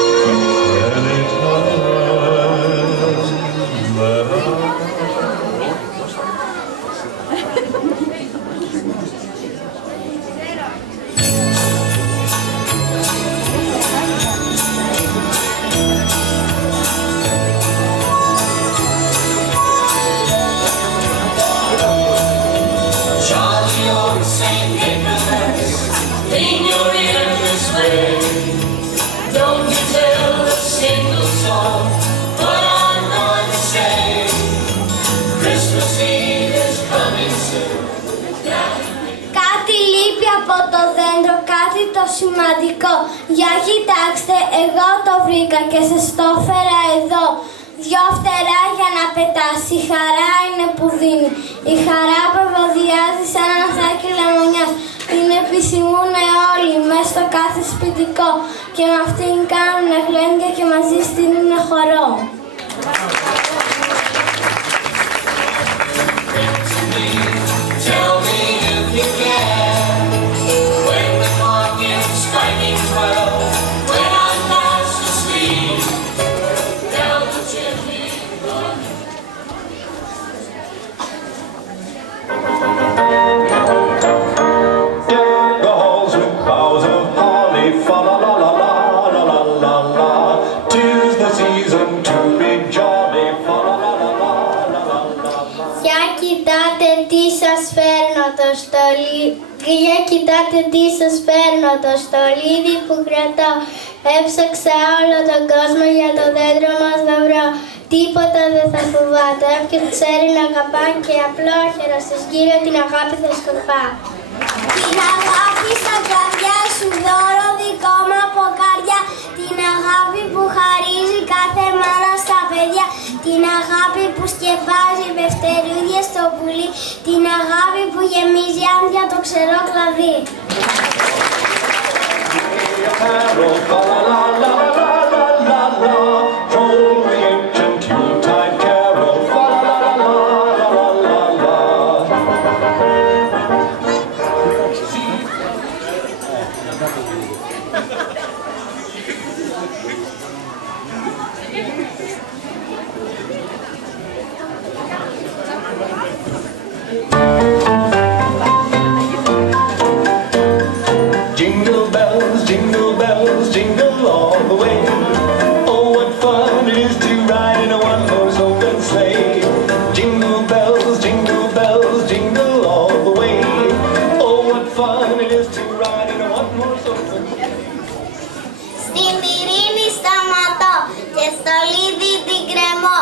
σημαντικό. Για κοιτάξτε, εγώ το βρήκα και σας το έφερα εδώ. Δυο φτερά για να πετάσει, η χαρά είναι που δίνει. Η χαρά που ευωδιάζει σαν ένα ανθράκι λεμονιάς. Την επισημούνε όλοι μέσα στο κάθε σπιτικό. Και με αυτήν κάνουνε γλέντια και μαζί στείλουνε χορό. Για κοιτάτε τι σας φέρνω, το στολίδι που κρατώ. Έψαξα όλο τον κόσμο για το δέντρο μας να βρω. Τίποτα δεν θα φοβάται, όποιον ξέρει να αγαπά και απλόχερα στις γύρω την αγάπη θα σκορπά. Την αγάπη στα καρδιά σου δώρο δικό μου από καρδιά. Την αγάπη που χαρίζει κάθε μάνα στα παιδιά. Την αγάπη που σκεπάζει με φτερούδια στο πουλί. Την αγάπη που γεμίζει άντια το ξερό κλαδί. Στην ειρήνη σταματώ και στο λίδι την κρεμώ.